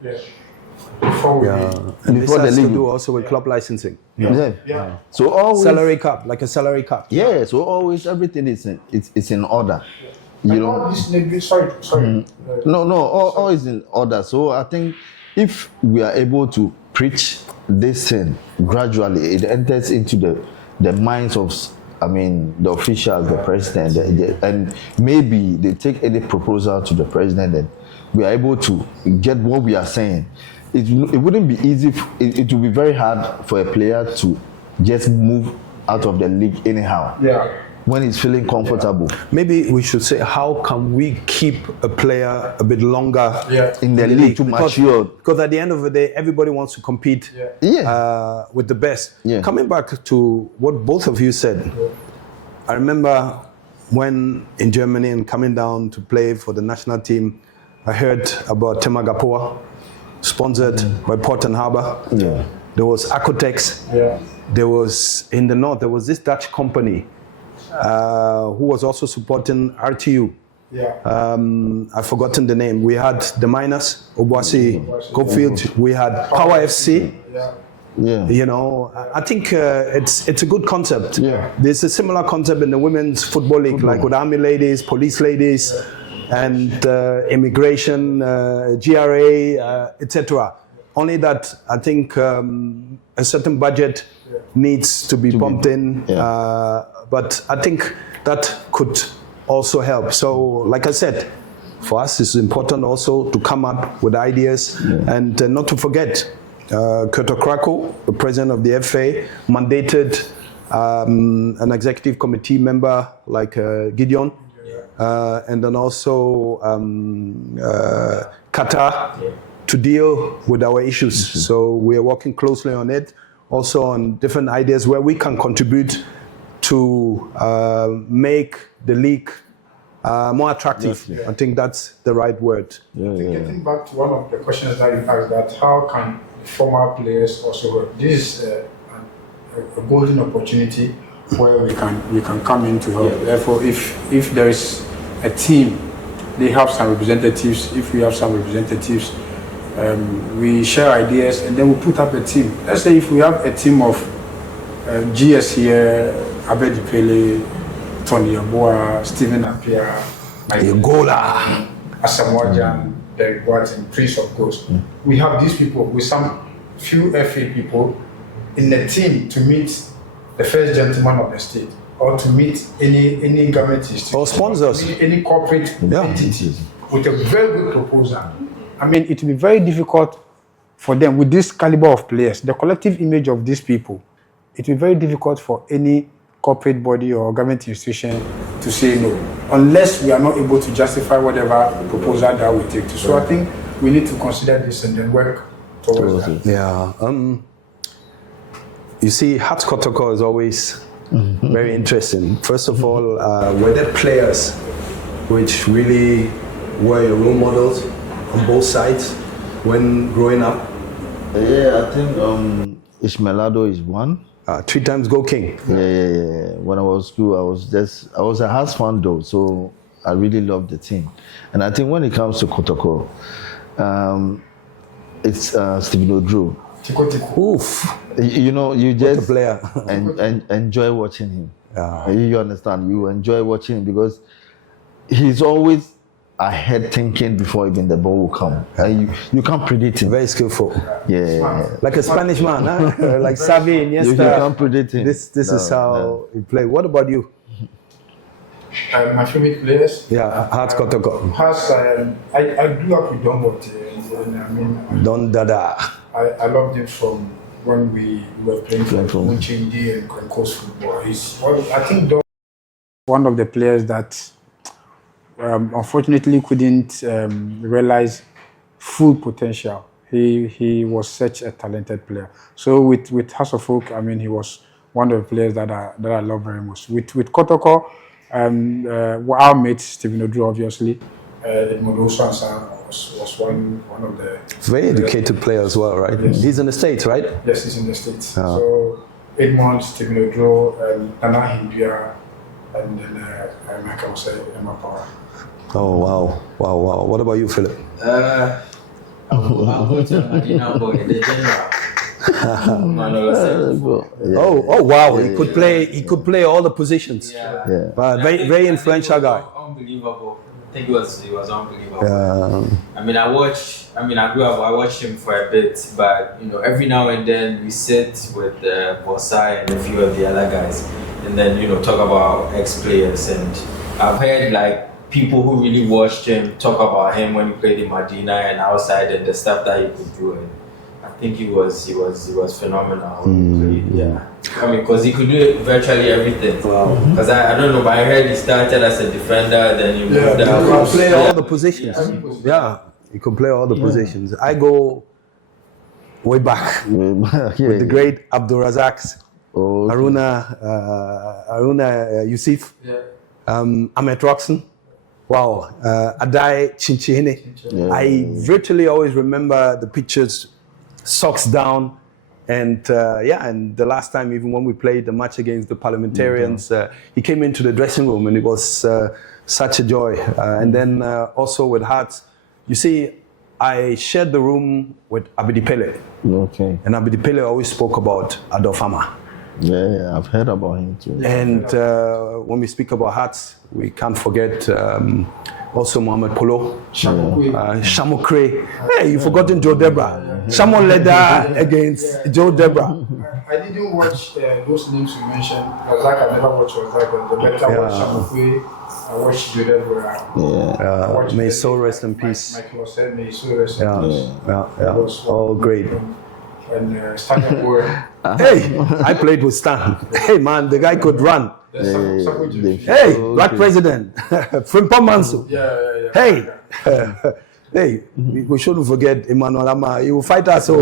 And this has to do also with club licensing. So always salary cap, like a salary cap. Yeah. So always everything is in order. All is in order. So I think if we are able to preach this thing gradually, it enters into the minds of the officials, the president, and maybe they take any proposal to the president, and we are able to get what we are saying. It wouldn't be easy. It would be very hard for a player to just move out of the league anyhow. When he's feeling comfortable. Maybe we should say, how can we keep a player a bit longer in the league to mature? Because at the end of the day, everybody wants to compete with the best. Coming back to what both of you said, I remember when in Germany and coming down to play for the national team, I heard about Temagapoa, sponsored by Port and Harbour. There was Acotex. There was, in the north, there was this Dutch company who was also supporting RTU. I've forgotten the name. We had the Miners, Obuasi, Cofield. We had Power FC. You know, I think it's a good concept. There's a similar concept in the women's football league, like with army ladies, police ladies, and immigration, GRA, etc. Only that I think a certain budget needs to be pumped in, but I think that could also help. So, like I said, for us it's important also to come up with ideas and not to forget Kotoko, the president of the FA, mandated an executive committee member like Gideon, and then also Qatar to deal with our issues. So we are working closely on it, also on different ideas where we can contribute to make the league more attractive. I think that's the right word. Getting back to one of the questions that you asked, that how can former players also work? This is a golden opportunity where we can come in to help. Therefore, if there is a team, they have some representatives. If we have some representatives, we share ideas and then we put up a team. Let's say if we have a team of GS here, Abedi Pele, Tony Aboa, Stephen Appiah, Angola, Asamoah, Derek Watson, Prince of Ghost. We have these people with some few FA people in the team to meet the first gentleman of the state, or to meet any government institution, or sponsors, any corporate entity with a very good proposal. I mean, it will be very difficult for them with this caliber of players, the collective image of these people. It will be very difficult for any corporate body or government institution to say no, unless we are not able to justify whatever proposal that we take to. So I think we need to consider this and then work towards that. Yeah. You see, Hearts and Kotoko is always very interesting. First of all, were there players which really were your role models on both sides when growing up? Yeah, I think Ishmaelado is one. 3 times Go King. Yeah. When I was school, I was a Hearts fan though, so I really loved the team. And I think when it comes to Kotoko, it's Stephen Odro. Oof. You know, you just player. and enjoy watching him. You understand? You enjoy watching him because he's always ahead thinking before even the ball will come. You can't predict him. Very skillful. Yeah. Like a Spanish man, huh? Like Xavi, Iniesta. You can't predict him. This is how he played. What about you? My favorite players? Yeah, Hearts and Kotoko. I grew up with Don Bote. I mean, Don Dada. I loved him from when we were playing for Munchindi and Coast football. I think Don, one of the players that unfortunately couldn't realize full potential. He was such a talented player. So with Hearts of Oak, I mean, he was one of the players that I love very much. With Kotoko, our mate Stephen Odro, obviously, Edmond Osansa was one of the very educated player as well, right? Yes. He's in the States, right? Yes, he's in the States. So Edmond, Stephen Odro, Nana Hindua, and then Michael say Emma Power. Oh wow! What about you, Philip? I'll go to Medina Boy, the general. Oh wow! He could play all the positions. But very influential guy. Unbelievable. I think it was unbelievable. I mean, I grew up. I watched him for a bit, but every now and then we sit with Bosai and a few of the other guys, and then talk about ex-players. And I've heard like people who really watched him talk about him when he played in Medina and outside and the stuff that he could do. And I think he was phenomenal when he played. Yeah. I mean, because he could do virtually everything. Wow. Because I don't know, but I heard he started as a defender, then he moved out. He could play all the positions. Yeah, he could play all the positions. I go way back with the great Abdul Razaks, Haruna Yussif, Ahmed Roxon. Wow, Adai Chinchihine. I virtually always remember the pictures, socks down, And and the last time, even when we played the match against the Parliamentarians, he came into the dressing room and it was such a joy. And then also with Hearts, you see, I shared the room with Abidi Pele. Okay. And Abidi Pele always spoke about Adolfama. Yeah, I've heard about him too. And when we speak about Hearts, we can't forget also Mohamed Polo, Shamokre. Hey, you've forgotten Joe Debra. Shamo Leda against Joe Debra. I didn't watch those names you mentioned. Razak, I never watched Razak, but I watched Shamokre, I watched Joe Debra. May his soul rest in peace. Michael said, may his soul rest in peace. All great. And Stan War. Hey, I played with Stan. Hey man, the guy could run. Hey, Black President, Frimpong Manso. Hey, hey, we shouldn't forget Emmanuel Ama. He will fight us all.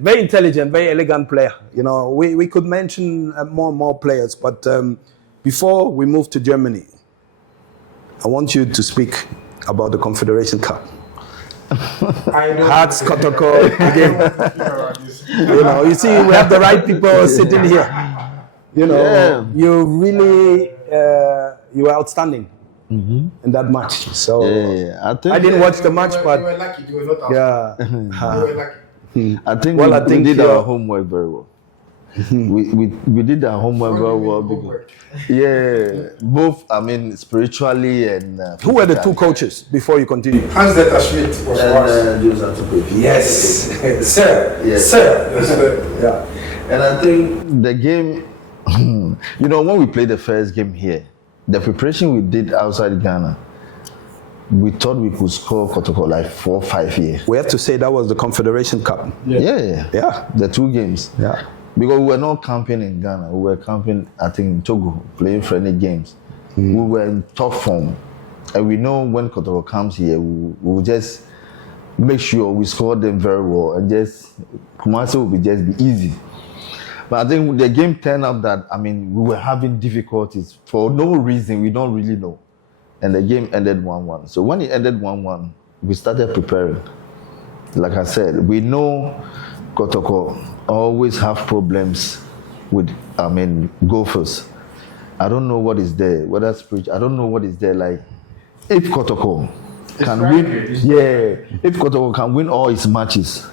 Very intelligent, very elegant player. You know, we could mention more and more players, but before we move to Germany, I want you to speak about the Confederation Cup. Hearts, Kotoko again. You know, you see, we have the right people sitting here. You know, you really, you were outstanding in that match. So I didn't watch the match, but you were lucky. You were not you were lucky. I think we did our homework very well. we did our homework very well. Because, both, I mean, spiritually and... who were the two coaches before you continue? Hans-Dieter Schmidt was Yes. Sir. Yes. Sir. Yeah. And I think the game, you know, when we played the first game here, the preparation we did outside Ghana, we thought we could score Kotoko like 4 or 5 years. We have to say that was the Confederation Cup. Yeah. The 2 games. Yeah. Because we were not camping in Ghana. We were camping, I think, in Togo, playing friendly games. We were in top form. And we know when Kotoko comes here, we'll just make sure we score them very well. And just, Kumasi will just be easy. But I think the game turned out that, I mean, we were having difficulties for no reason. We don't really know. And the game ended 1-1. So when it ended 1-1, we started preparing. Like I said, we know Kotoko always have problems with, I mean, Gophers. I don't know what is there, whether spiritual, I don't know what is there. Like, if Kotoko can win, if Kotoko can win all his matches,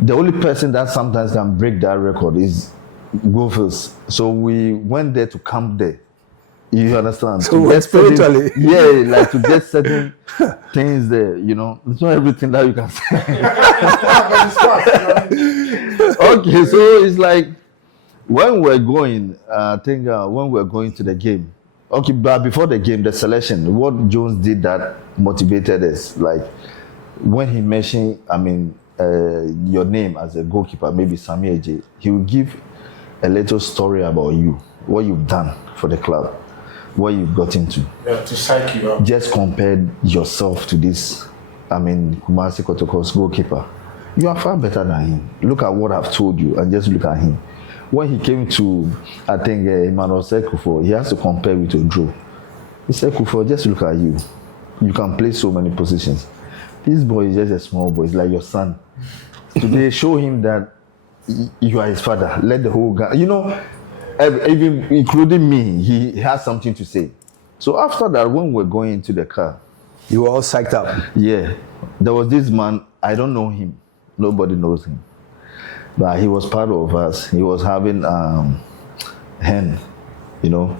the only person that sometimes can break that record is Gophers. So we went there to camp there. You understand? So spiritually, like to get certain things there. You know, it's not everything that you can say. Okay, so it's like when we're going, I think when we're going to the game. Okay, but before the game, the selection, what Jones did that motivated us. Like when he mentioned, I mean, your name as a goalkeeper, maybe Sami Eje, he will give a little story about you, what you've done for the club, what you've got into. To psych you up. Just compare yourself to this, I mean, Kumasi Kotoko's goalkeeper. You are far better than him. Look at what I've told you and just look at him. When he came to, I think, Emmanuel Sekufo, he has to compare with Odro. He said, Kufo, just look at you. You can play so many positions. This boy is just a small boy. It's like your son. Today, show him that you are his father. Let the whole guy, you know, even including me, he has something to say. So after that, when we're going into the car, you were all psyched up. Yeah. There was this man, I don't know him. Nobody knows him. But he was part of us. He was having hen, you know.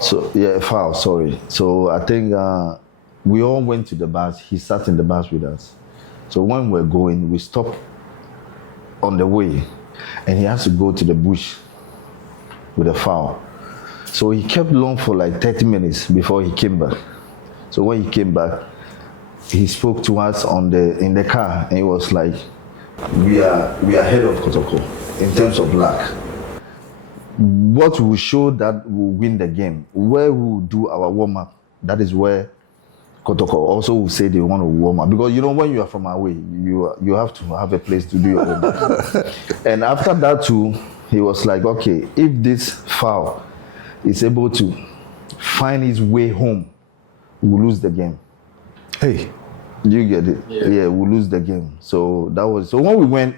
So foul, sorry. So I think we all went to the bus. He sat in the bus with us. So when we're going, we stopped on the way, and he has to go to the bush with a foul. So he kept long for like 30 minutes before he came back. So when he came back, he spoke to us in the car, and he was like, we are ahead of Kotoko in terms of luck. What will show that we'll win the game, where we'll do our warm-up, that is where Kotoko also will say they want to warm up. Because, you know, when you are from away, you have to have a place to do your warm-up. And after that too, he was like, okay, if this foul is able to find his way home, we'll lose the game. Hey. You get it? Yeah, we lose the game. So that was so when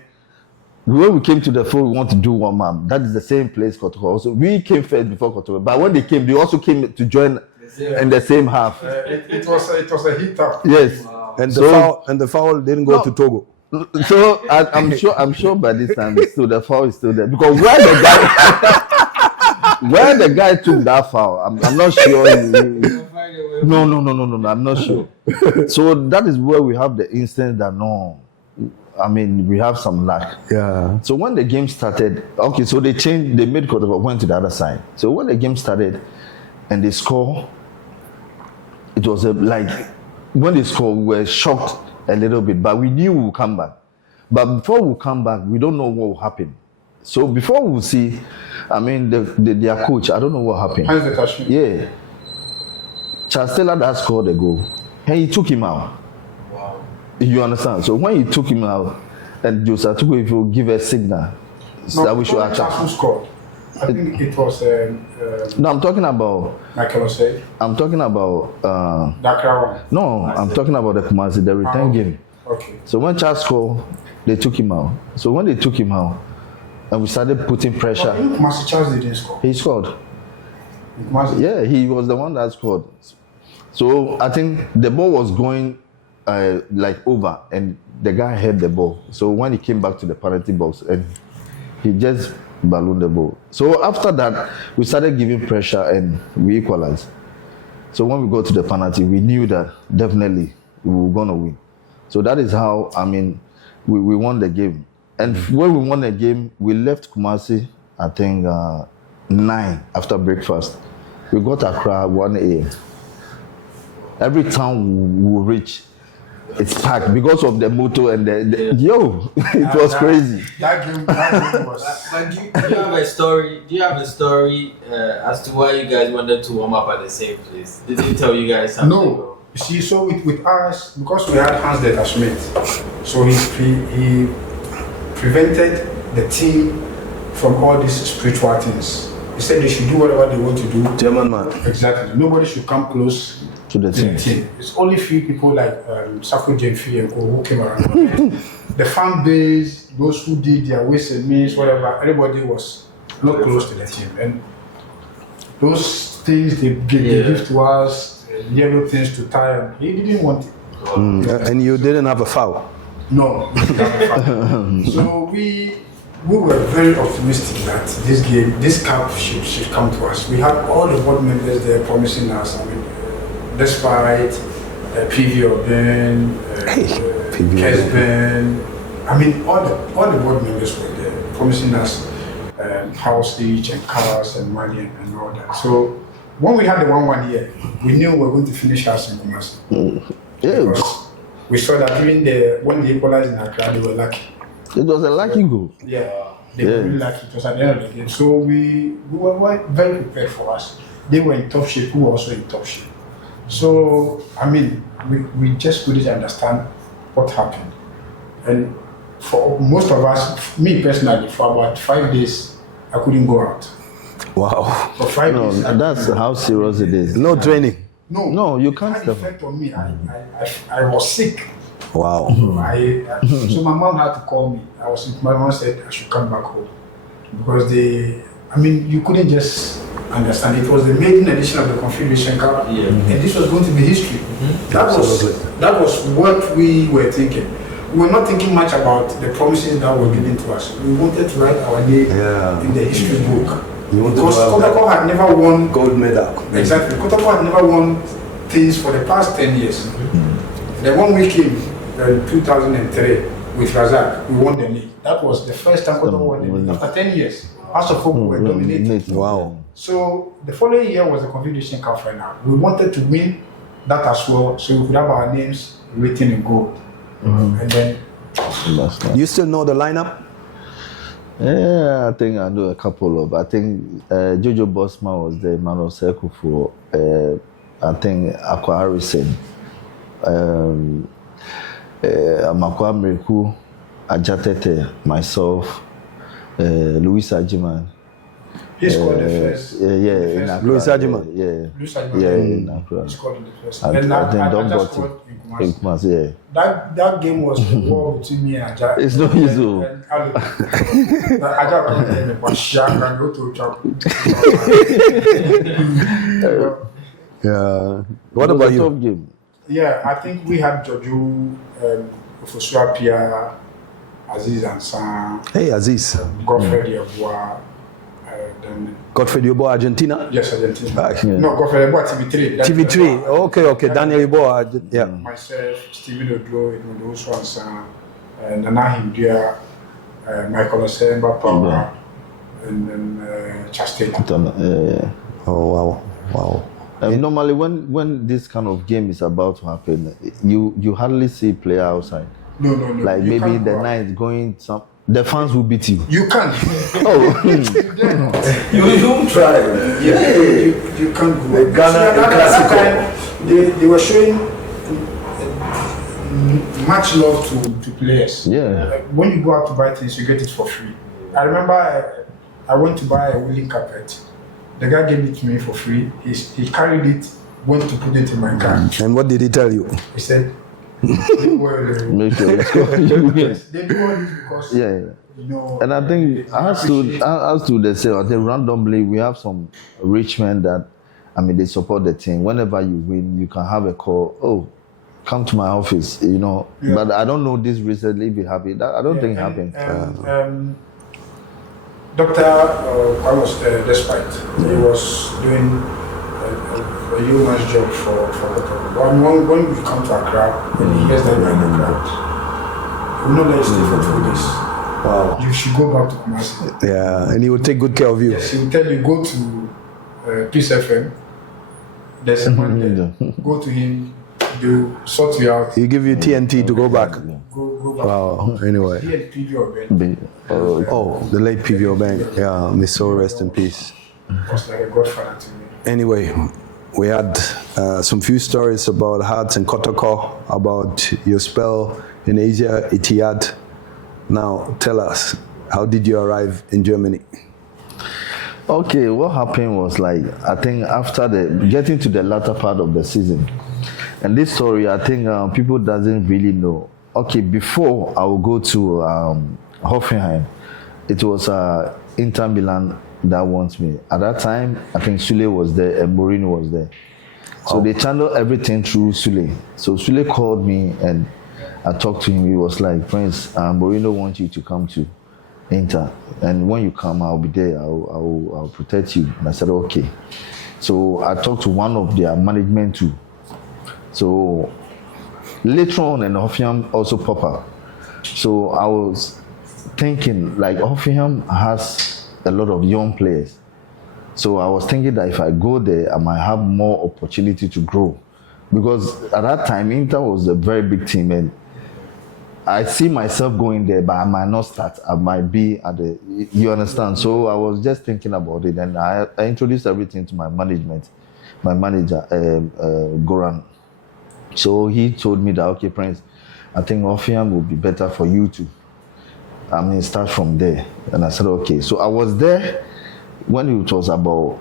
we came to the field, we want to do one man. That is the same place Kotoko. Also, we came first before Kotoko, but when they came, they also came to join in the same half. It was a hit up. Yes, wow. And the foul didn't go to Togo. So I'm sure by this time the foul is still there because where the guy took that foul, I'm not sure. No, I'm not sure. So that is where we have the instance that we have some luck. Yeah. So when the game started, okay, so they made Kotoko went to the other side. So when the game started and they score, it was when they scored, we were shocked a little bit, but we knew we would come back. But before we come back, we don't know what will happen. So before we see, their coach, I don't know what happened. How's the touch? Yeah. Charles Taylor that scored the goal, and he took him out. Wow. You understand? So when he took him out, and Yussif Tagoe, if you give a signal that we should attack. Who scored? I think it was. No, I'm talking about. Michael Aseweh. I'm talking about. Dakar one. No, I'm talking about the Kumasi, the return game. Okay. So when Charles scored, they took him out. So when they took him out, and we started putting pressure. Kumasi Charles didn't score. He scored. Kumasi. Yeah, he was the one that scored. So I think the ball was going over, and the guy held the ball. So when he came back to the penalty box, and he just ballooned the ball. So after that, we started giving pressure, and we equalized. So when we got to the penalty, we knew that definitely we were gonna win. So that is how we won the game. And when we won the game, we left Kumasi, I think 9 after breakfast. We got Accra 1 a.m. Every time we reach, it's packed because of the motor and it was crazy. That game was. But do you have a story? Do you have a story as to why you guys wanted to warm up at the same place? Did they tell you guys something? No. You see, so with us, because we had Hans Deta Schmidt, so he prevented the team from all these spiritual things. He said they should do whatever they want to do. German man. Exactly. Nobody should come close To the team. It's only few people like Sako Jemfi and who came around. The fan base, those who did their ways and means, whatever, everybody was not close to the team. And those things they give to us, yellow things to tie, and he didn't want it. And you didn't have a foul? No. We didn't have a foul. So we were very optimistic that this cup should come to us. We had all the board members there promising us. Despite PV Oben, Kesben, all the board members were there promising us house each and cars and money and all that. So when we had the 1-1 here, we knew we were going to finish us in Kumasi. Because we saw that even when they equalized in Accra, they were lucky. It was a lucky goal. Yeah, they were really lucky. It was at the end of the game. So we were very prepared for us. They were in top shape, we were also in top shape. So, we just couldn't understand what happened. And for most of us, me personally, for about 5 days, I couldn't go out. Wow. For 5 days. That's how serious it is. No training? No, you can't step. It had effect on me. I was sick. Wow. So my mom had to call me. I was sick. My mom said I should come back home. Because you couldn't just understand. It was the maiden edition of the Confederation Cup, and this was going to be history. That was what we were thinking. We were not thinking much about the promises that were given to us. We wanted to write our name in the history book. Because Kotoko had never won gold medal. Exactly. Kotoko had never won things for the past 10 years. The one we came in 2003 with Razak, we won the league. That was the first time Kotoko won the league after 10 years. House of Folk were dominating. Wow. So the following year was the Confederation Cup final. We wanted to win that as well, so we could have our names written in gold. And then you still know the lineup? Yeah, I think I know a couple of. I think Jojo Bosman was there, Emmanuel Sekufu, I think Aqua Harrison, Amakwa Miriku, Ajatete, myself, Louis Ajiman. He scored the first. In Accra. Louis Ajima. Louis Ajima. In Accra. He scored in the first. I And think I Don just got scored in Kumasi. yeah. That game was the war between me and Aja. It's not easy. Aja can go to Chap. Yeah. What about you? Tough game. Yeah, I think we had Joju, Fosua Pia, Aziz Ansan, Hey, Aziz. Godfrey Yeboah, then Godfrey Yobo, Argentina. yes, Argentina. Yeah. No, Godfrey Yeboah, TV3. TV3. Okay. Daniel Yobo. Yeah. Myself, Stephen Odlo, Edmundo Ansan, Nana Hindia, Michael Osemba Power, and then Chastain. Oh, wow. Normally, when this kind of game is about to happen, you hardly see player outside. No. Like you maybe can't the go out. night going some. The fans will beat you. You can't. Oh, You don't try. Yeah, you can't go. Ghana That time, they were showing much love to players. yeah. When you go out to buy things, you get it for free. I remember I went to buy a woolen carpet. The guy gave it to me for free. He carried it, went to put it in my car. And what did he tell you? He said, well, Make sure it's good. yes, they do all this because Yeah. you know. And I think as to the same, I think randomly we have some rich men that, they support the team. Whenever you win, you can have a call. Oh, come to my office, Yeah. But I don't know this recently if it happened. I don't think it happened. Dr. I was despite he was doing a human job for Kotoko. But when we come to Accra and he hears that you're in the crowd, we know that you stay for 2 days. Wow. You should go back to Kumasi. Yeah, and he will take good care of you. Yes, he will tell you go to Peace FM. There's a man there. Go to him. They'll sort you out. He give you TNT to go back. Go back. Wow. Anyway. He and PV or Ben Oh, the late PVO Bank. Yeah, may soul rest in peace. was like a godfather to me. Anyway, we had some few stories about Hearts and Kotoko, about your spell in Asia, Etihad. Now, tell us, how did you arrive in Germany? Okay, what happened was like, I think after getting to the latter part of the season, and this story, I think people doesn't really know. Okay, before I would go to Hoffenheim, it was Inter Milan that wants me. At that time, I think Sule was there and Mourinho was there. So they channeled everything through Sule. So Sule called me and I talked to him. He was like, Prince, Mourinho wants you to come to Inter. And when you come, I'll be there. I'll protect you. And I said, okay. So I talked to one of their management too. So later on, and Hoffenheim also pop up. So I was thinking, like, Hoffenheim has a lot of young players. So I was thinking that if I go there, I might have more opportunity to grow. Because at that time, Inter was a very big team, and I see myself going there, but I might not start. I might be at the, you understand? So I was just thinking about it, and I introduced everything to my management, my manager, Goran. So he told me that, okay, Prince, I think Hoffenheim will be better for you to, start from there. And I said, okay. So I was there when it was about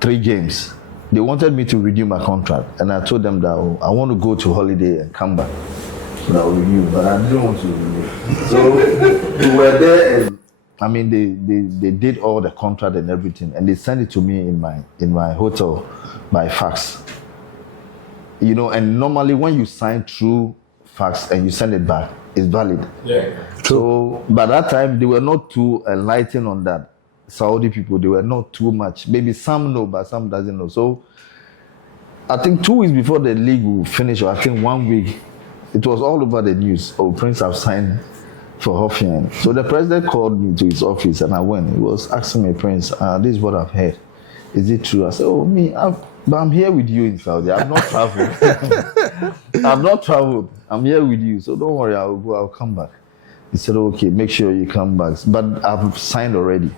3 games. They wanted me to renew my contract, and I told them that I want to go to holiday and come back. So I'll renew, but I didn't want to renew. So we were there, and they did all the contract and everything, and they sent it to me in my hotel by fax. And normally when you sign through fax and you send it back, it's valid. Yeah. So by that time, they were not too enlightened on that. Saudi people, they were not too much. Maybe some know, but some doesn't know. So I think 2 weeks before the league will finish, or I think 1 week, it was all over the news. Oh, Prince have signed for Hoffenheim. So the president called me to his office, and I went. He was asking me, Prince, this is what I've heard. Is it true? I said, but I'm here with you in Saudi. I've not traveled. I'm here with you. So don't worry, I'll come back. He said, okay, make sure you come back. But I've signed already.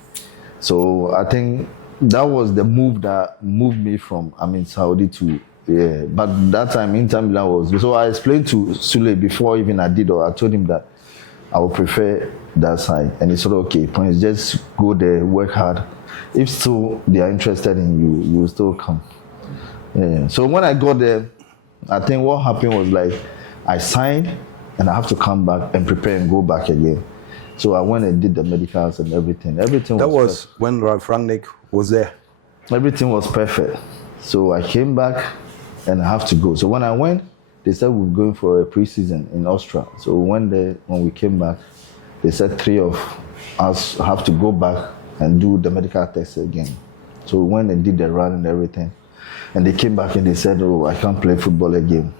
So I think that was the move that moved me from Saudi to But that time Inter Milan was. So I explained to Sule before even I did, or I told him that I would prefer that side. And he said, okay, Prince, just go there, work hard. if still they are interested in you, you will still come. Yeah. So when I got there, I think what happened was like I signed and I have to come back and prepare and go back again. So I went and did the medicals and everything. That was when Ralph Rangnick was there. Everything was perfect. So I came back and I have to go. So when I went, they said we were going for a preseason in Austria. So we went there. When we came back, they said 3 of us have to go back and do the medical test again. So we went and did the run and everything. And they came back and they said, oh, I can't play football again.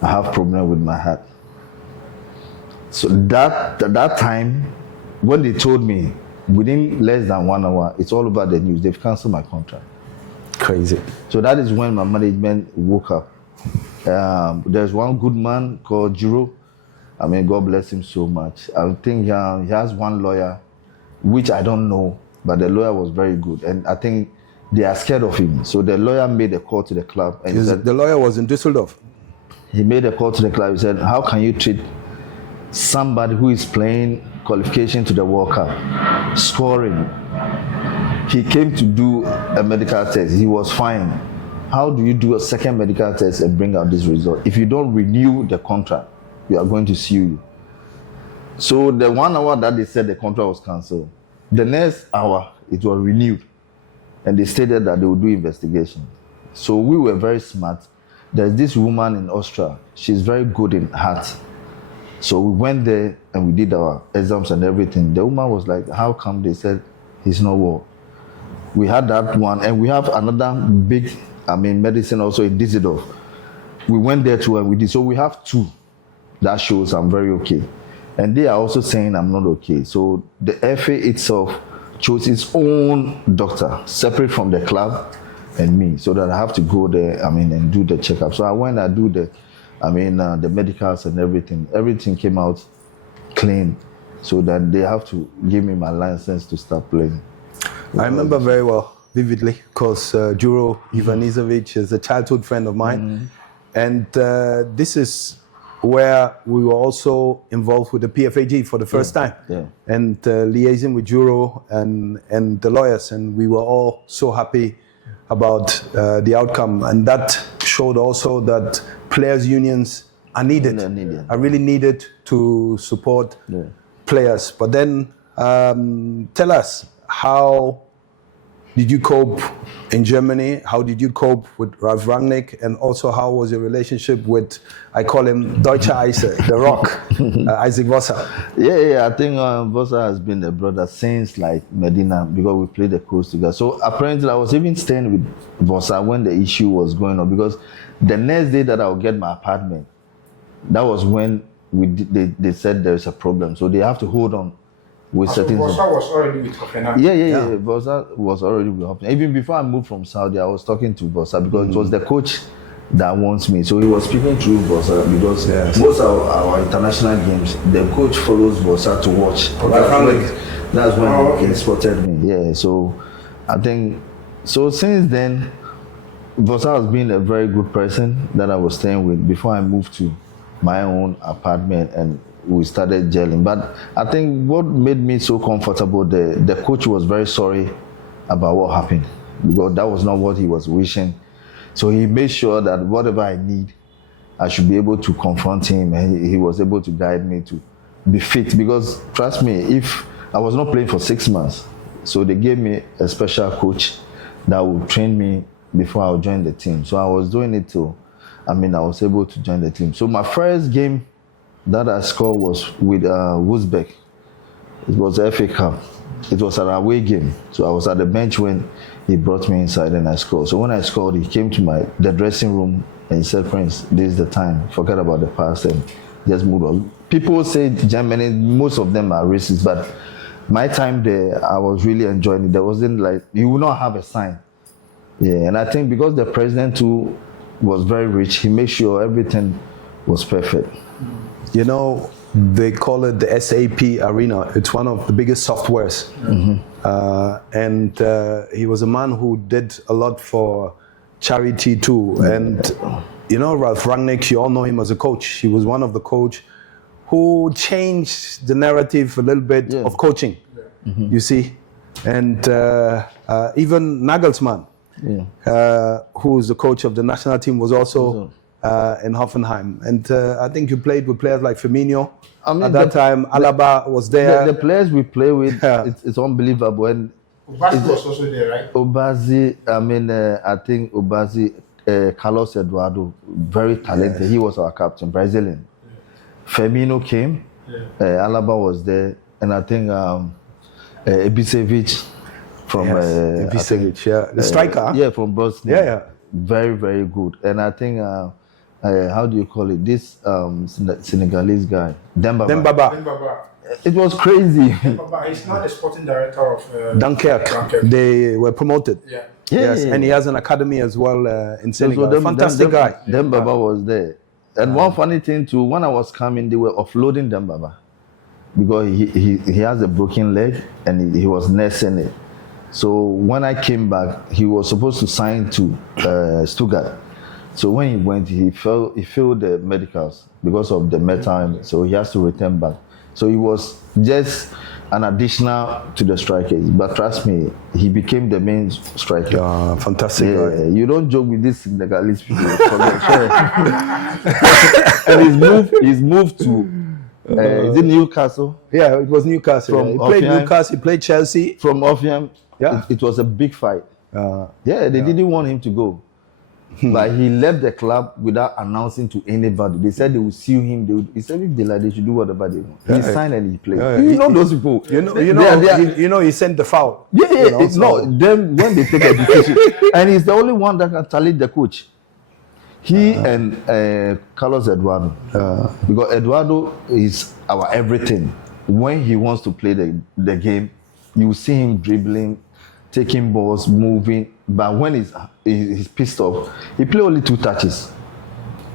I have problem with my heart. So that time, when they told me, within less than 1 hour, it's all over the news. They've canceled my contract. Crazy. So that is when my management woke up. There's one good man called Juro. I mean, God bless him so much. I think he has one lawyer, which I don't know, but the lawyer was very good. And I think they are scared of him. So the lawyer made a call to the club. And said, the lawyer was in Düsseldorf. He made a call to the club. He said, how can you treat somebody who is playing qualification to the World Cup, scoring? He came to do a medical test. He was fine. How do you do a second medical test and bring out this result? If you don't renew the contract, we are going to sue you. So the 1 hour that they said the contract was cancelled, the next hour it was renewed. And they stated that they would do investigation. So we were very smart. There's this woman in Austria. She's very good in heart. So we went there and we did our exams and everything. The woman was like, how come? They said, he's not well. We had that one. And we have another big, medicine also in Düsseldorf. We went there too and we did. So we have 2. That shows I'm very okay. And they are also saying I'm not okay. So the FA itself chose its own doctor, separate from the club and me, so that I have to go there, and do the checkup. So I went and do the medicals and everything. Everything came out clean, so that they have to give me my license to start playing. I remember very well, vividly, because Juro Ivanisevic is a childhood friend of mine. And this is where we were also involved with the PFAG for the first time. And liaising with Juro and the lawyers. And we were all so happy about the outcome. And that showed also that players' unions are needed, are really needed to support players. But then tell us, how did you cope in Germany? How did you cope with Ralf Rangnick? And also, how was your relationship with, I call him Deutsche Eise, the Rock, Isaac Vossa? Yeah, I think Vossa has been a brother since like Medina, because we played the course together. So apparently I was even staying with Vossa when the issue was going on, because the next day that I would get my apartment, that was when they said there's a problem. So they have to hold on with certain things. Vossa was already with Hoffenheim. Yeah. Vossa was already with Hoffenheim. Even before I moved from Saudi, I was talking to Vossa, because it was the coach that wants me. So he was speaking through Vossa, because most of our international games, the coach follows Vossa to watch. That's when he spotted me. Yeah, so I think, so since then, Vossa has been a very good person that I was staying with before I moved to my own apartment and we started gelling. But I think what made me so comfortable, the coach was very sorry about what happened, because that was not what he was wishing. So he made sure that whatever I need, I should be able to confront him, and he was able to guide me to be fit. Because trust me, if I was not playing for 6 months, so they gave me a special coach that would train me before I would join the team. So I was doing it till, I was able to join the team. So my first game that I scored was with Wolfsburg. It was the FA Cup. It was an away game. So I was at the bench when he brought me inside and I scored. So when I scored, he came to the dressing room and he said, Prince, this is the time. Forget about the past and just move on. People say Germany, most of them are racist, but my time there, I was really enjoying it. There wasn't like, you will not have a sign. Yeah, and I think because the president too was very rich, he made sure everything was perfect. You know, they call it the SAP Arena. It's one of the biggest softwares. And he was a man who did a lot for charity too. And, you know, Ralf Rangnick, you all know him as a coach. He was one of the coach who changed the narrative a little bit of coaching, you see. and even Nagelsmann, who's the coach of the national team, was also in Hoffenheim. And I think you played with players like Firmino. At that time, Alaba was there. The players we play with, it's unbelievable. And Obazi was also there, right? Obazi, I think Obazi, Carlos Eduardo, very talented. Yes. He was our captain, Brazilian. Firmino came, Alaba was there, and I think Ibisevic from Ibisevic, the striker. From Bosnia. Very, very good. And I think how do you call it? This Senegalese guy, Dembaba. It was crazy. He's not the sporting director of Dunkirk. They were promoted. Yes, and he has an academy as well in Senegal. Fantastic guy. Dembaba was there. And one funny thing too, when I was coming, they were offloading Dembaba because he has a broken leg and he was nursing it. So when I came back, he was supposed to sign to Stuttgart. So when he went, he failed the medicals because of the metal, so he has to return back. So he was just an additional to the strikers. But trust me, he became the main striker. Fantastic guy. You don't joke with this Senegalese people. And he's moved to, is it Newcastle? Yeah, it was Newcastle. He played Newcastle, he played Chelsea. From Offiam, it was a big fight. They didn't want him to go. But he left the club without announcing to anybody. They said they would sue him. He said if they like, they should do whatever they want. He signed and he played. You know those people. He sent the foul. Them when they take a decision, and he's the only one that can challenge the coach. He and Carlos Eduardo, because Eduardo is our everything. When he wants to play the game, you see him dribbling, taking balls, moving. But when he's pissed off, he play only 2 touches.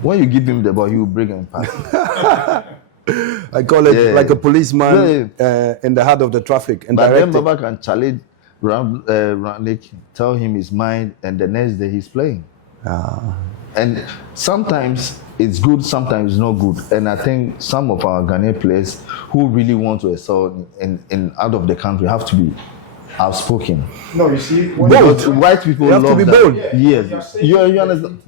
When you give him the ball, he will break and pass. I call it like a policeman in the heart of the traffic. And but then Baba can challenge Rangnick, tell him his mind, and the next day he's playing. And sometimes it's good, sometimes not good. And I think some of our Ghanaian players who really want to excel in out of the country have to be outspoken. No, you see, white people you have love to be that. bold. Yes, you understand.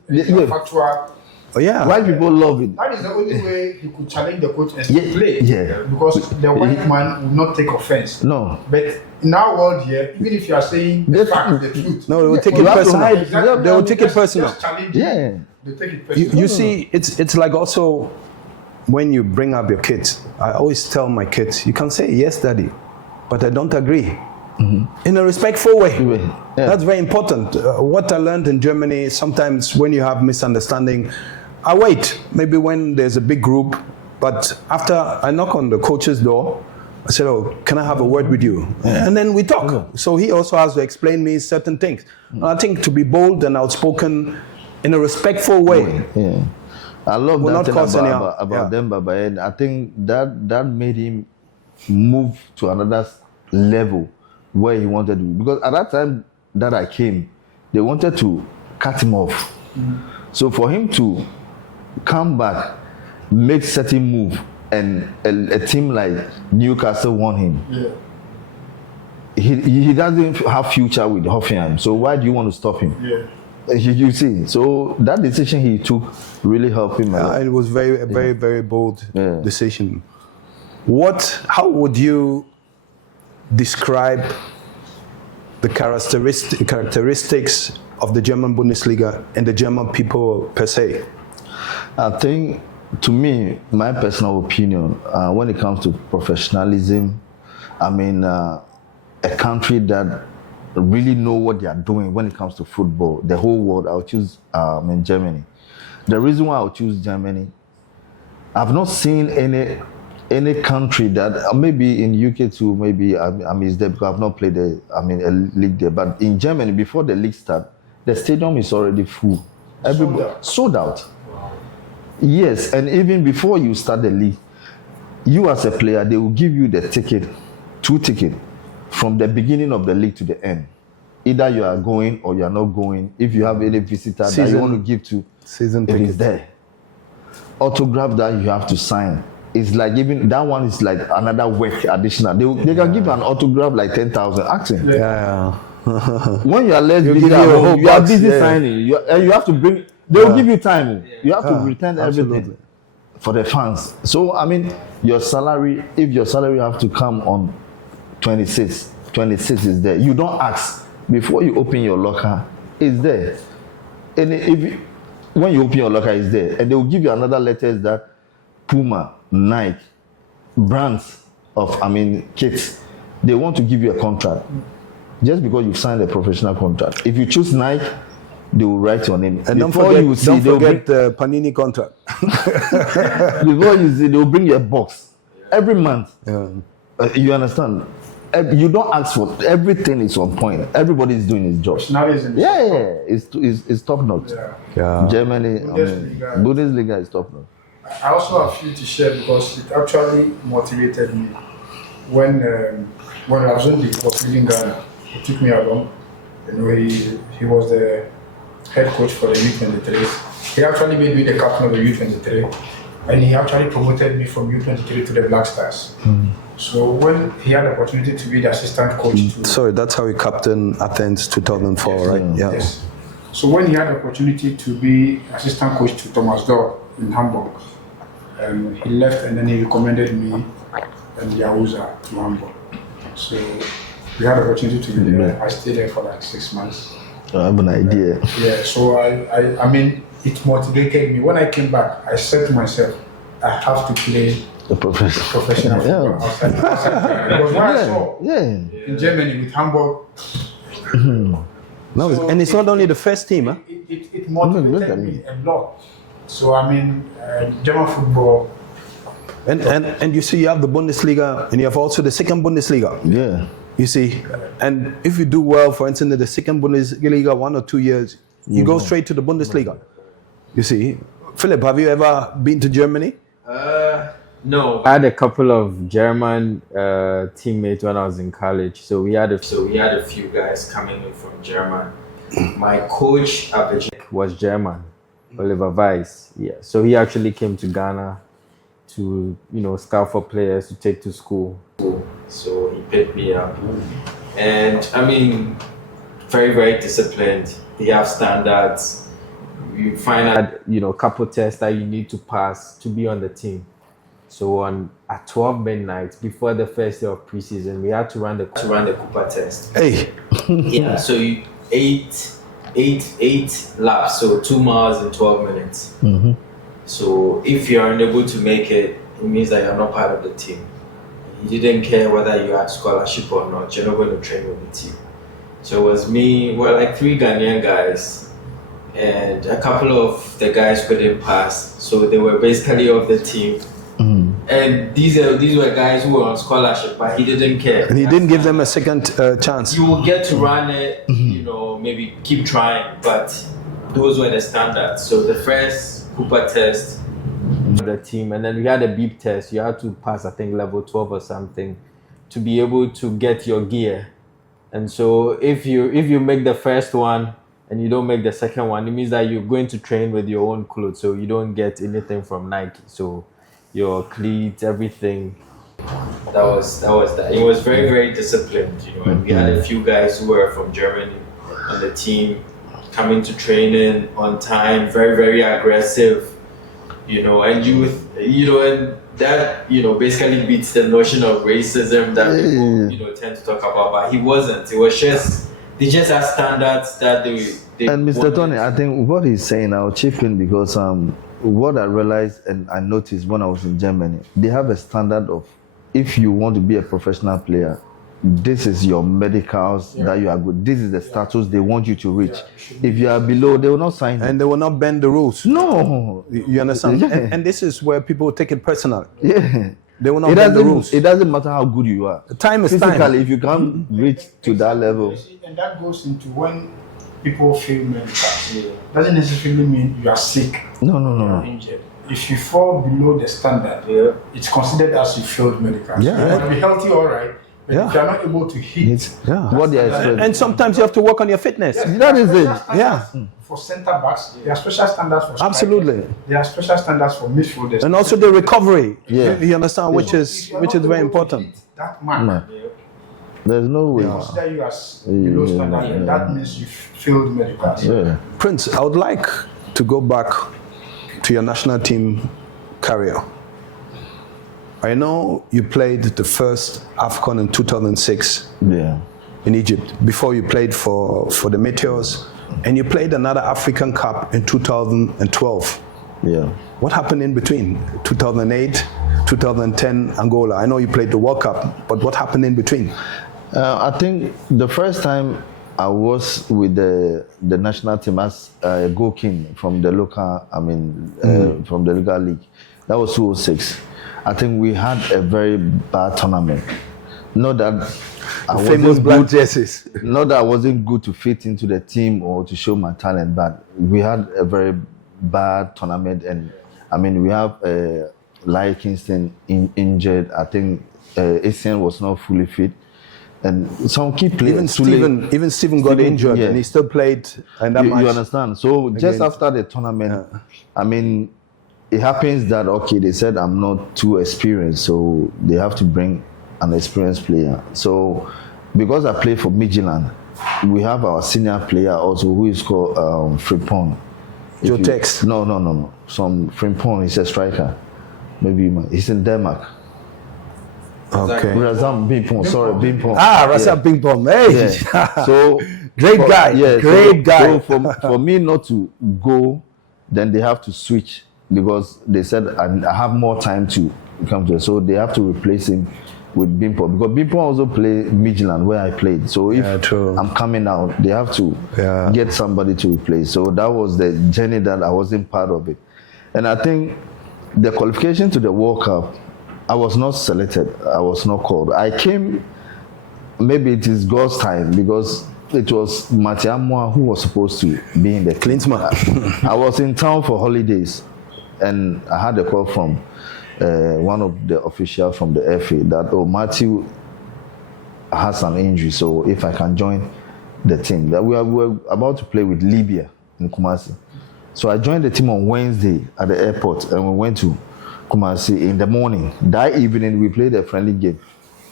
White people love it. That is the only way he could challenge the coach and still play. Because the white man will not take offense. No. But in our world here, even if you are saying the fact, the truth, no, they will take it personal. They will take it personal. They take it personal. You see, it's like also when you bring up your kids. I always tell my kids, you can say yes, daddy, but I don't agree. In a respectful way. That's very important. What I learned in Germany, sometimes when you have misunderstanding, I wait, maybe when there's a big group, but after I knock on the coach's door, I said, oh, can I have a word with you? And then we talk. So he also has to explain me certain things. And I think to be bold and outspoken in a respectful way. I love that thing about Dembaba, and I think that made him move to another level where he wanted to. Because at that time that I came, they wanted to cut him off. So for him to come back, make certain move, and a team like Newcastle want him. He doesn't have future with Hoffenheim. So why do you want to stop him? You see, so that decision he took really helped him. It was very, very bold decision. How would you describe the characteristics of the German Bundesliga and the German people per se? I think, to me, my personal opinion, when it comes to professionalism, I mean, a country that really know what they are doing when it comes to football, the whole world, I'll choose in Germany. The reason why I'll choose Germany, I've not seen any country that, maybe in UK too, maybe I mean, it's there because I've not played a league there, but in Germany, before the league starts, the stadium is already full. Sold out. Yes, and even before you start the league, you as a player, they will give you the ticket, 2 tickets, from the beginning of the league to the end. Either you are going or you are not going. If you have any visitor that you want to give to, season it is there. Autograph that you have to sign. it's like even that one is like another work additional. They can give you an autograph like 10,000. Ask him. Yeah. When you are less busy, give you a whole you are box, busy yeah. signing. You have to bring. They will give you time. You have to return everything Absolutely. for the fans. So I mean, your salary. If your salary have to come on 26 is there. You don't ask before you open your locker. It's there. And when you open your locker, it's there, and they will give you another letters that Puma, Nike, brands of kits. They want to give you a contract just because you've signed a professional contract. If you choose Nike, they will write your name. And don't Before forget, you see, the Panini contract. before you see, they will bring you a box every month. Yeah. You understand? You don't ask for everything. Is on point. Everybody is doing his job. Professionalism. It's top notch. Yeah. Germany, Bundesliga. Bundesliga is top notch. I also have a few to share because it actually motivated me. When I was in the course in Ghana, he took me along. He was the head coach for the U23s. He actually made me the captain of the U23, and he actually promoted me from U23 to the Black Stars. So when he had the opportunity to be the assistant coach to Sorry, that's how he captained Athens 2004, right? Yeah. Yes. So when he had the opportunity to be assistant coach to Thomas Doll in Hamburg, he left and then he recommended me and Yahuza to Hamburg. So we had the opportunity to be there. I stayed there for like 6 months. I have an idea. Yeah, so I mean, it motivated me. When I came back, I said to myself, I have to play The professional. professional football outside because what I saw in Germany with Hamburg. No, So and it's not only the first team, huh? It motivated me a lot. So I mean, German football. And you see, you have the Bundesliga, and you have also the second Bundesliga. Yeah. You see, and if you do well, for instance, in the second Bundesliga, 1 or 2 years, you go straight to the Bundesliga. You see, Philip, have you ever been to Germany? No. I had a couple of German teammates when I was in college, so we had a few guys coming in from Germany. My coach was German, Oliver Weiss. Yeah, so he actually came to Ghana to scout for players to take to school. So he picked me up, and I mean, very, very disciplined. They have standards. You find out, a couple tests that you need to pass to be on the team. So at 12 midnight before the first day of preseason, we had to run the Cooper test. Hey, Yeah, so you eight laps, so 2 miles in 12 minutes. So if you're unable to make it, it means that you're not part of the team. You didn't care whether you had scholarship or not, you're not going to train with the team. So it was me, like 3 Ghanaian guys, and a couple of the guys couldn't pass, so they were basically off the team. And these were guys who were on scholarship, but he didn't care. and he didn't give them a second chance. You will get to run it, maybe keep trying, but those were the standards. So the first Cooper test, the team, and then we had a beep test. You had to pass, I think, level 12 or something to be able to get your gear. And so if you make the first one and you don't make the second one, it means that you're going to train with your own clothes, so you don't get anything from Nike. So your cleats, everything. that was that. It was very, very disciplined, and we had a few guys who were from Germany on the team, coming to training on time, very, very aggressive, and and that, basically beats the notion of racism that people, tend to talk about, but he wasn't. It was just, they just had standards that they And Mr. wanted. Tony, I think what he's saying, I'll chip in because what I realized and I noticed when I was in Germany, they have a standard of, if you want to be a professional player, this is your medicals that you are good. This is the status they want you to reach. If you are below, they will not sign you. And they will not bend the rules. No. You understand? Yeah. And this is where people take it personal. Yeah. They will not bend the rules. It doesn't matter how good you are. Time is Physically, time. if you can't reach to that level. You see, and that goes into when people fail medical. Doesn't necessarily mean you are sick. No. Or injured. If you fall below the standard, it's considered as you failed medical. Yeah. You might be healthy, all right, But Yeah. if you're not able to hit, Yeah. What they expect. And sometimes you have to work on your fitness. That is it. Yeah. For centre backs, there are special standards for strikers. Absolutely. There are special standards for midfielders. And also the recovery. Yeah. You understand, which If is you're which not is very able to important. hit that man, No. There's no way. consider you as below standard, and that means you've failed medicals. Yeah. Prince, I would like to go back to your national team career. I know you played the first AFCON in 2006 Yeah. in Egypt before you played for the Meteors, and you played another African Cup in 2012. Yeah. What happened in between 2008, 2010 Angola? I know you played the World Cup, but what happened in between? I think the first time I was with the national team as a goalkeeper from the local, from the local league, that was 2006. I think we had a very bad tournament. Not that I Famous wasn't black good, jerseys. not that I wasn't good to fit into the team or to show my talent, but we had a very bad tournament, and we have Lai Kingston injured. I think Asian was not fully fit, and some key players. Even Steven got Steven, injured, yeah. and he still played in that match. You understand? So just Against- after the tournament, it happens that they said I'm not too experienced, so they have to bring an experienced player. So because I play for Midtjylland, we have our senior player also who is called Frimpong. Joe Tex. No. Some Frimpong is a striker. Maybe he's in Denmark. Okay. Razam Bimpong, sorry, Bimpong. Rasa Ping Pong. Hey. Yeah. So Great guy. Yeah, Great guy. So for me not to go, then they have to switch because they said I have more time to come to. So they have to replace him with Bimpong because Bimpong also played Midtjylland where I played. So if true. I'm coming out, they have to get somebody to replace. So that was the journey that I wasn't part of it. And I think the qualification to the World Cup, I was not selected. I was not called. I came, maybe it is God's time because it was Matiamwa who was supposed to be in the Klinsmann. I was in town for holidays and I had a call from one of the officials from the FA that, Matthew has an injury, so if I can join the team. That we were about to play with Libya in Kumasi. So I joined the team on Wednesday at the airport and we went to Kumasi in the morning. That evening we played a friendly game.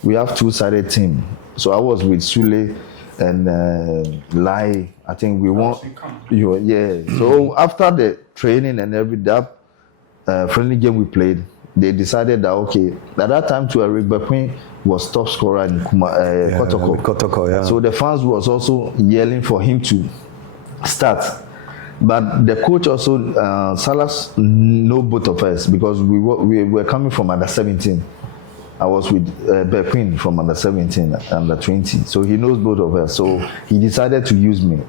We have two-sided team. So I was with Sule and Lai. I think we won. So after the training and that friendly game we played, they decided that at that time Eric Baffoe was top scorer in Kotoko. Kotoko, yeah. So the fans was also yelling for him to start. But the coach also, Salas know both of us because we were coming from under 17. I was with Baffoe from under 17, under 20. So he knows both of us. So he decided to use me.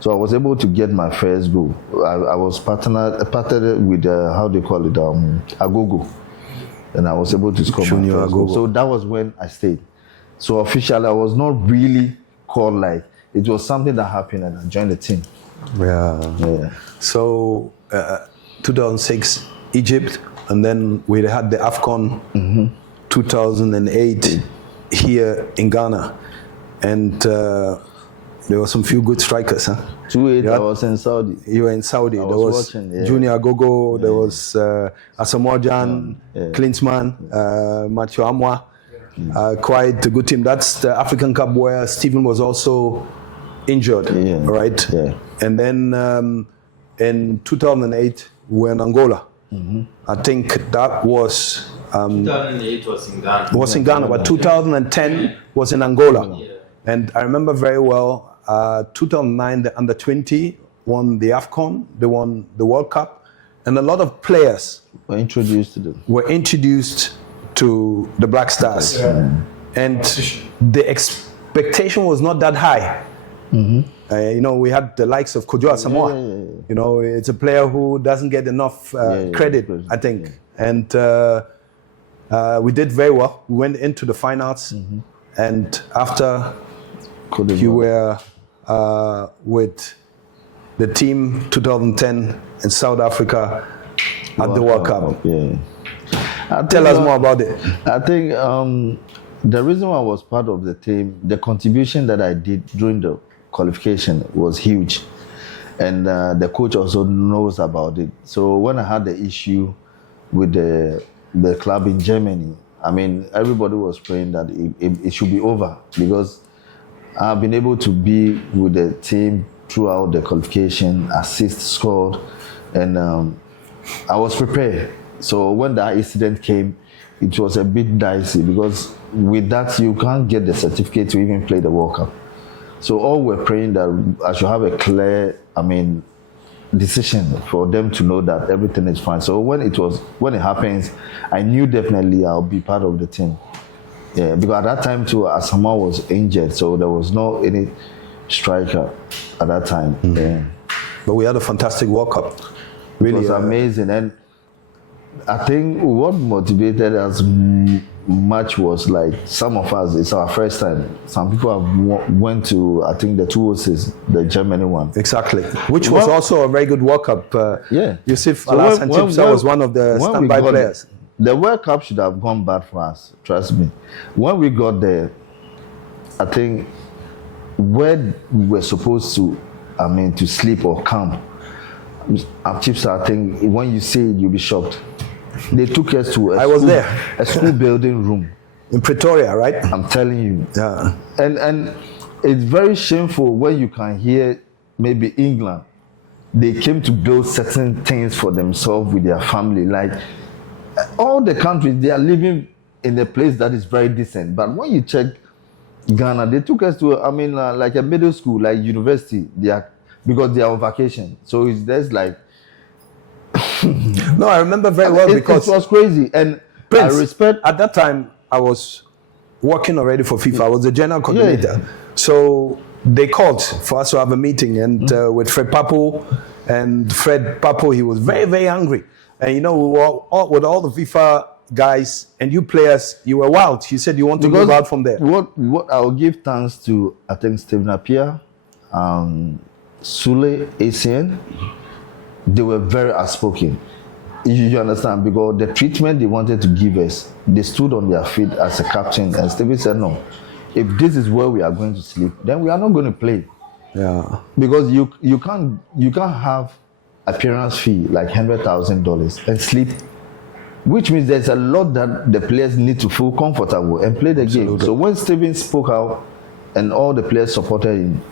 So I was able to get my first goal. I was partnered with, how they call it, Agogo. And I was able to score my first goal. So that was when I stayed. So officially, I was not really called like, it was something that happened and I joined the team. Yeah. So 2006, Egypt, and then we had the AFCON 2008 here in Ghana. And there were some few good strikers, huh? 2008, I was in Saudi. You were in Saudi. There was watching, Junior Gogo, there was Asamoah Klinsmann, Mathieu Amwa. Quite a good team. That's the African Cup where Stephen was also injured, right? Yeah. And then in 2008, we were in Angola. I think that was... 2008 was in Ghana. Was in Ghana, but 2010 was in Angola. Yeah. And I remember very well, 2009, the under-20 won the AFCON, they won the World Cup, and a lot of players Were introduced to them. were introduced to the Black Stars. And the expectation was not that high. We had the likes of Kojo Asamoah. It's a player who doesn't get enough credit, I think. And we did very well. We went into the finals, and after you were with the team 2010 in South Africa at the World Cup. Yeah. Tell us more about it. I think The reason why I was part of the team, the contribution that I did during the qualification was huge. And the coach also knows about it. So when I had the issue with the club in Germany, I mean, everybody was praying that it should be over, because I've been able to be with the team throughout the qualification, assist, scored, and I was prepared. So when that incident came, it was a bit dicey, because with that you can't get the certificate to even play the World Cup. So all we're praying that I should have a clear, decision for them to know that everything is fine. So when it happens, I knew definitely I'll be part of the team. Yeah, because at that time too, Asamoah was injured, so there was no any striker at that time. Mm. Yeah. But we had a fantastic World Cup. Really, it was amazing, and I think what motivated us much was like some of us, it's our first time. Some people have went to, I think, the 206, the Germany one. Exactly, which was also a very good World Cup. Yeah, Yussif, so and Chibsah was one of the standby players. The World Cup should have gone bad for us, trust me. When we got there, I think where we were supposed to, to sleep or camp, at Chibsah, I think when you say it, you'll be shocked. They took us to a school building room in Pretoria, right? I'm telling you. Yeah. And it's very shameful when you can hear maybe England, they came to build certain things for themselves with their family. Like all the countries, they are living in a place that is very decent. But when you check Ghana, they took us to like a middle school, like university. Because they are on vacation. So there's like no, I remember very well because it was crazy. And Prince, I respect. At that time, I was working already for FIFA. I was the general coordinator. Yeah. So they called for us to have a meeting, and with Fred Papo. And Fred Papo, he was very, very angry. And we were with all the FIFA guys and you players, you were wild. He said you want to move out from there. What I will give thanks to, I think, Stephen Appiah, Sule, ACN, they were very outspoken. You understand? Because the treatment they wanted to give us, they stood on their feet as a captain, and Stephen said, no, if this is where we are going to sleep, then we are not going to play. Yeah. Because you can't have appearance fee like $100,000 and sleep, which means there's a lot that the players need to feel comfortable and play the game. So when Stephen spoke out and all the players supported him,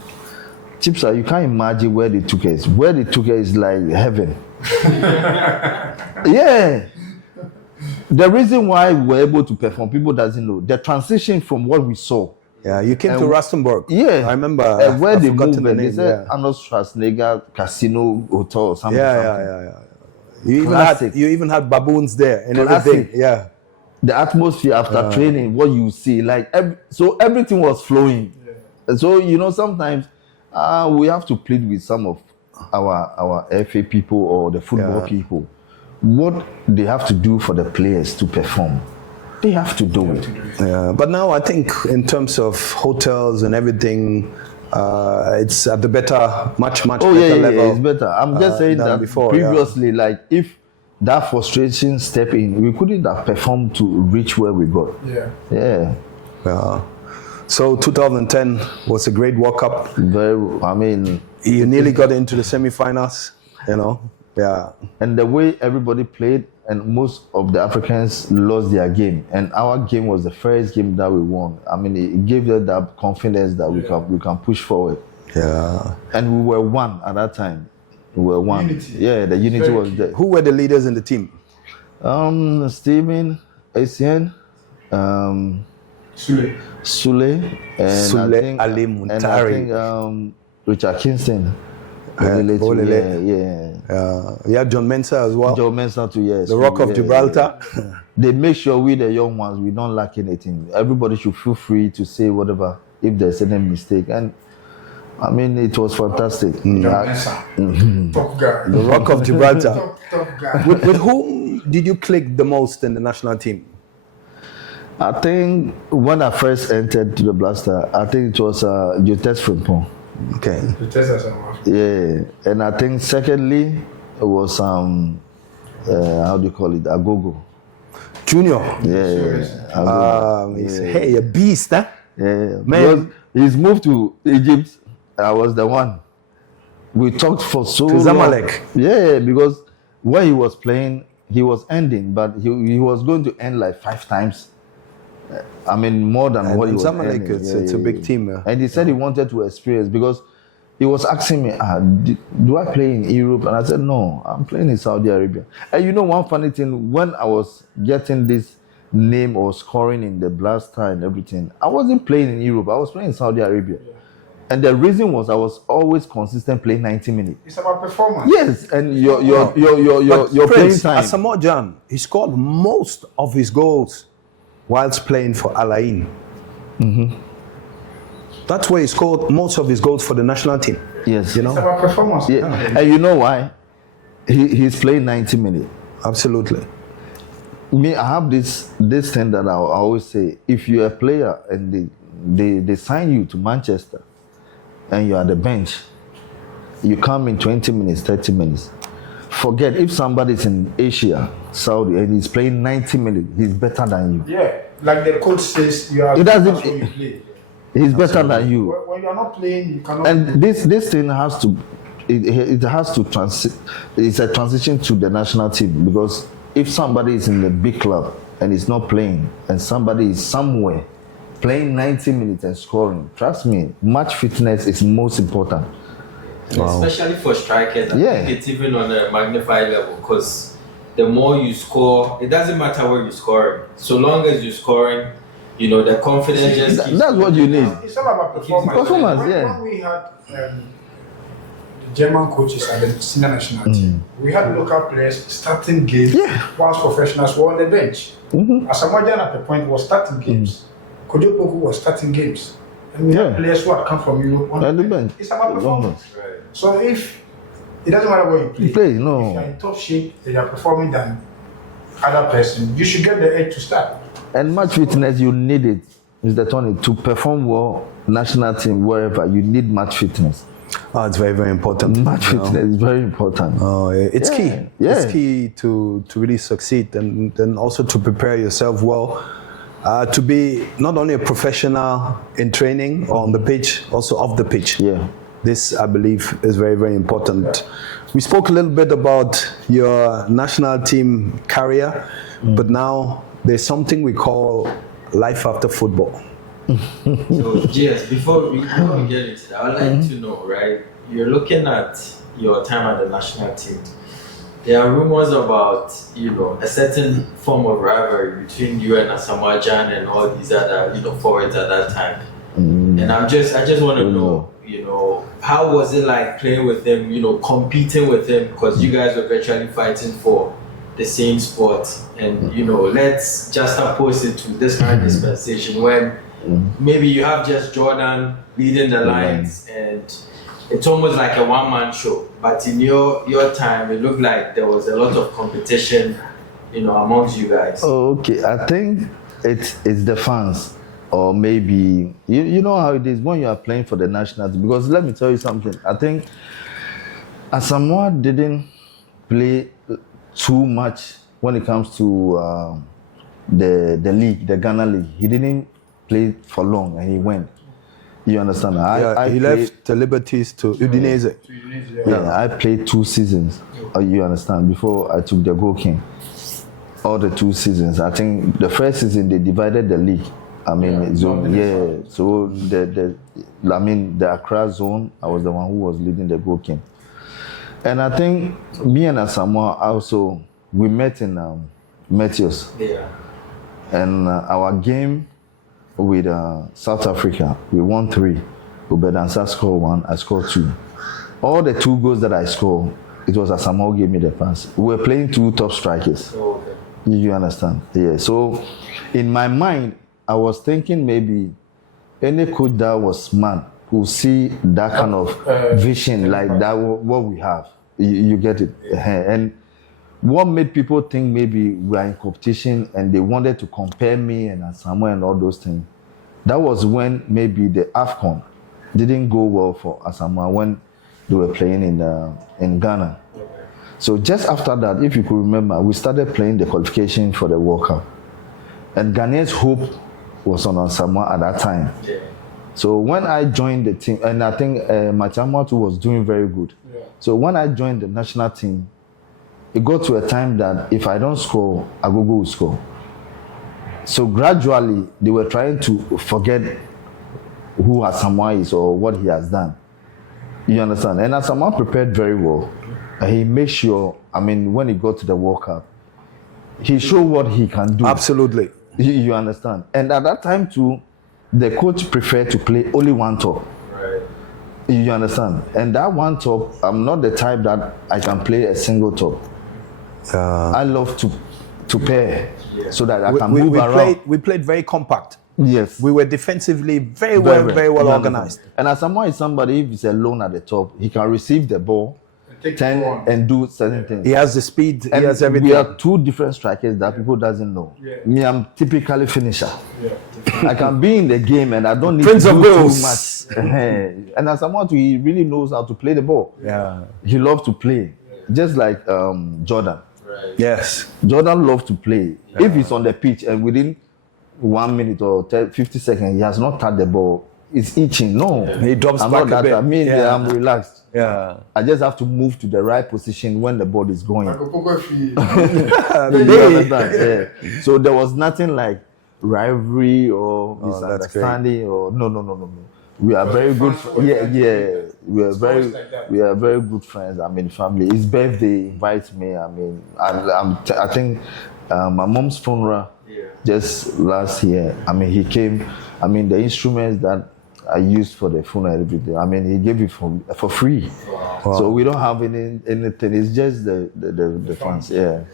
Chibsah, you can't imagine where they took us. Where they took us is like heaven. Yeah. The reason why we were able to perform, people doesn't know. The transition from what we saw. Yeah, you came to Rustenburg. Yeah. I remember. Where they moved, they said Arnold Schwarzenegger Casino Hotel or something. Yeah. You even had baboons there and everything. Yeah. The atmosphere after training, what you see, like so everything was flowing. Yeah. So sometimes we have to plead with some of our FA people or the football people. What they have to do for the players to perform, they have to do it. Yeah, but now I think in terms of hotels and everything, it's at the much better level. Yeah, it's better. I'm just saying that before, previously, like if that frustration step in, we couldn't have performed to reach where we got. Yeah. So 2010 was a great World Cup. You nearly got into the semi-finals, Yeah. And the way everybody played, and most of the Africans lost their game, and our game was the first game that we won. It gave us that confidence that we can push forward. Yeah. And we were one at that time. We were one. Unity. Yeah, the unity was there. Who were the leaders in the team? Stephen, ACN, Sule, and Ali Muntari. And I think Richard Kingston. Yeah, John Mensah as well. John Mensah too, yes. The Rock of Gibraltar. Yeah. They make sure we, the young ones, we don't lack anything. Everybody should feel free to say whatever if there's any mistake. And it was fantastic. Top guy. The Rock of Gibraltar. Top guy. With whom did you click the most in the national team? I think when I first entered to the Blaster, I think it was Yussif Frimpong. Okay. Yeah, and I think secondly it was how do you call it, Agogo. Junior. Yeah. Hey, a beast, huh? Yeah, Man. because he's moved to Egypt. I was the one. We talked for so long. Zamalek. Yeah, because when he was playing, he was ending, but he was going to end like 5 times. I mean, more than what he was Zamalek, ending. it's a big team. Yeah. And he said he wanted to experience because he was asking me, do I play in Europe? And I said, no, I'm playing in Saudi Arabia. And you know one funny thing, when I was getting this name or scoring in the Blaster and everything, I wasn't playing in Europe. I was playing in Saudi Arabia. Yeah. And the reason was I was always consistent playing 90 minutes. It's about performance. Yes, and your playing time. Asamoah Gyan, he scored most of his goals whilst playing for Al Ain. Mm-hmm. That's where he scored most of his goals for the national team. Yes. You know? It's about performance. Yeah. And you know why? He's playing 90 minutes. Absolutely. Me, I have this thing that I always say, if you're a player and they sign you to Manchester and you're at the bench, you come in 20 minutes, 30 minutes. Forget if somebody's in Asia, Saudi, and he's playing 90 minutes, he's better than you. Yeah, like the coach says, you are. It doesn't. That's what you play. He's better than you. When you're not playing, you cannot. And this thing has to, it has to it's a transition to the national team, because if somebody is in the big club and is not playing, and somebody is somewhere playing 90 minutes and scoring, trust me, match fitness is most important. Wow. Especially for strikers, I think it's even on a magnified level, because the more you score, it doesn't matter where you score. So long as you're scoring, you know, the confidence just keeps. That's what you need. It's all about performance. Performance, When we had the German coaches at the senior national team, we had local players starting games whilst professionals were on the bench. Asamoah Gyan at the point was starting games. Kotoko was starting games. And we had players who had come from Europe on the bench. It's about performance. Right. So if it doesn't matter where you play, no. if you're in top shape, and you're performing than other person, you should get the edge to start. And match fitness, you need it, Mr. Tony, to perform well, national team, wherever, you need match fitness. Oh, it's very, very important. Match fitness is very important. Oh, it's key. Yeah. It's key to really succeed, and then also to prepare yourself well, to be not only a professional in training or on the pitch, also off the pitch. Yeah. This, I believe, is very, very important. We spoke a little bit about your national team career, but now there's something we call life after football. So, yes, before we get into that, I'd like to know, right? You're looking at your time at the national team. There are rumors about, you know, a certain form of rivalry between you and Asamoah Gyan and all these other, you know, forwards at that time. And I just want to know, you know, how was it like playing with him, you know, competing with him, because you guys were virtually fighting for the same sport. And, you know, let's just oppose it to this current dispensation when maybe you have just Jordan leading the lines and it's almost like a one-man show. But in your time, it looked like there was a lot of competition, you know, amongst you guys. Oh, okay. I think it's the fans. Or maybe, you know how it is when you are playing for the national team. Because let me tell you something. I think Asamoah didn't play too much when it comes to the league, the Ghana league. He didn't play for long and he went. You understand? He left the Liberties to Udinese. Yeah, I played 2 seasons. You understand? Before I took the Go King. All the 2 seasons. I think the first season they divided the league. I mean, so the Accra zone, I was the one who was leading the Go King. And I think me and Asamoah also, we met in Metios. Yeah. And our game with South Africa, we won 3. Ubedansa scored 1, I scored 2. All the 2 goals that I scored, it was Asamoah who gave me the pass. We were playing 2 top strikers. Oh, okay. You understand? Yeah. So in my mind, I was thinking maybe any coach that was smart who see that kind of vision like that, what we have. You get it? And what made people think maybe we are in competition and they wanted to compare me and Asamoah and all those things. That was when maybe the AFCON didn't go well for Asamoah when they were playing in Ghana. So just after that, if you could remember, we started playing the qualification for the World Cup. And Ghanaian's hope was on Samoa at that time. Yeah. So when I joined the team, and I think Machamuatu was doing very good. Yeah. So when I joined the national team, it got to a time that if I don't score, Agogo will score. So gradually, they were trying to forget who Asamoah is or what he has done. You understand? And Asamoah prepared very well. He made sure, when he got to the World Cup, he showed what he can do. Absolutely. You understand? And at that time too, the coach preferred to play only one top. Right. You understand? And that one top, I'm not the type that I can play a single top. I love to pair so that I can move around. We played very compact. Yes. We were defensively very well You organized. understand? And Asamoah is somebody, if he's alone at the top, he can receive the ball, turn and do certain things. He has the speed, And he has everything. we are two different strikers that people doesn't know. Yeah. Me, I'm typically finisher. Yeah. I can be in the game and I don't need Prince to of do goals. too much. And as someone he really knows how to play the ball. Yeah. He loves to play, just like Jordan. Right. Yes. Jordan loves to play. If he's on the pitch and within 1 minute or 50 seconds he has not touched the ball, it's itching. No, He drops I'm back not a that. bit. I'm relaxed. Yeah. I just have to move to the right position when the ball is going. You understand? Yeah. So there was nothing like rivalry or that's misunderstanding or no. We are very good. We are very good friends. Family. His birthday invites me. I think my mom's funeral just last year. He came. The instruments that I used for the funeral, everything. He gave it for free. Wow. So we don't have anything. It's just the funds. Yeah.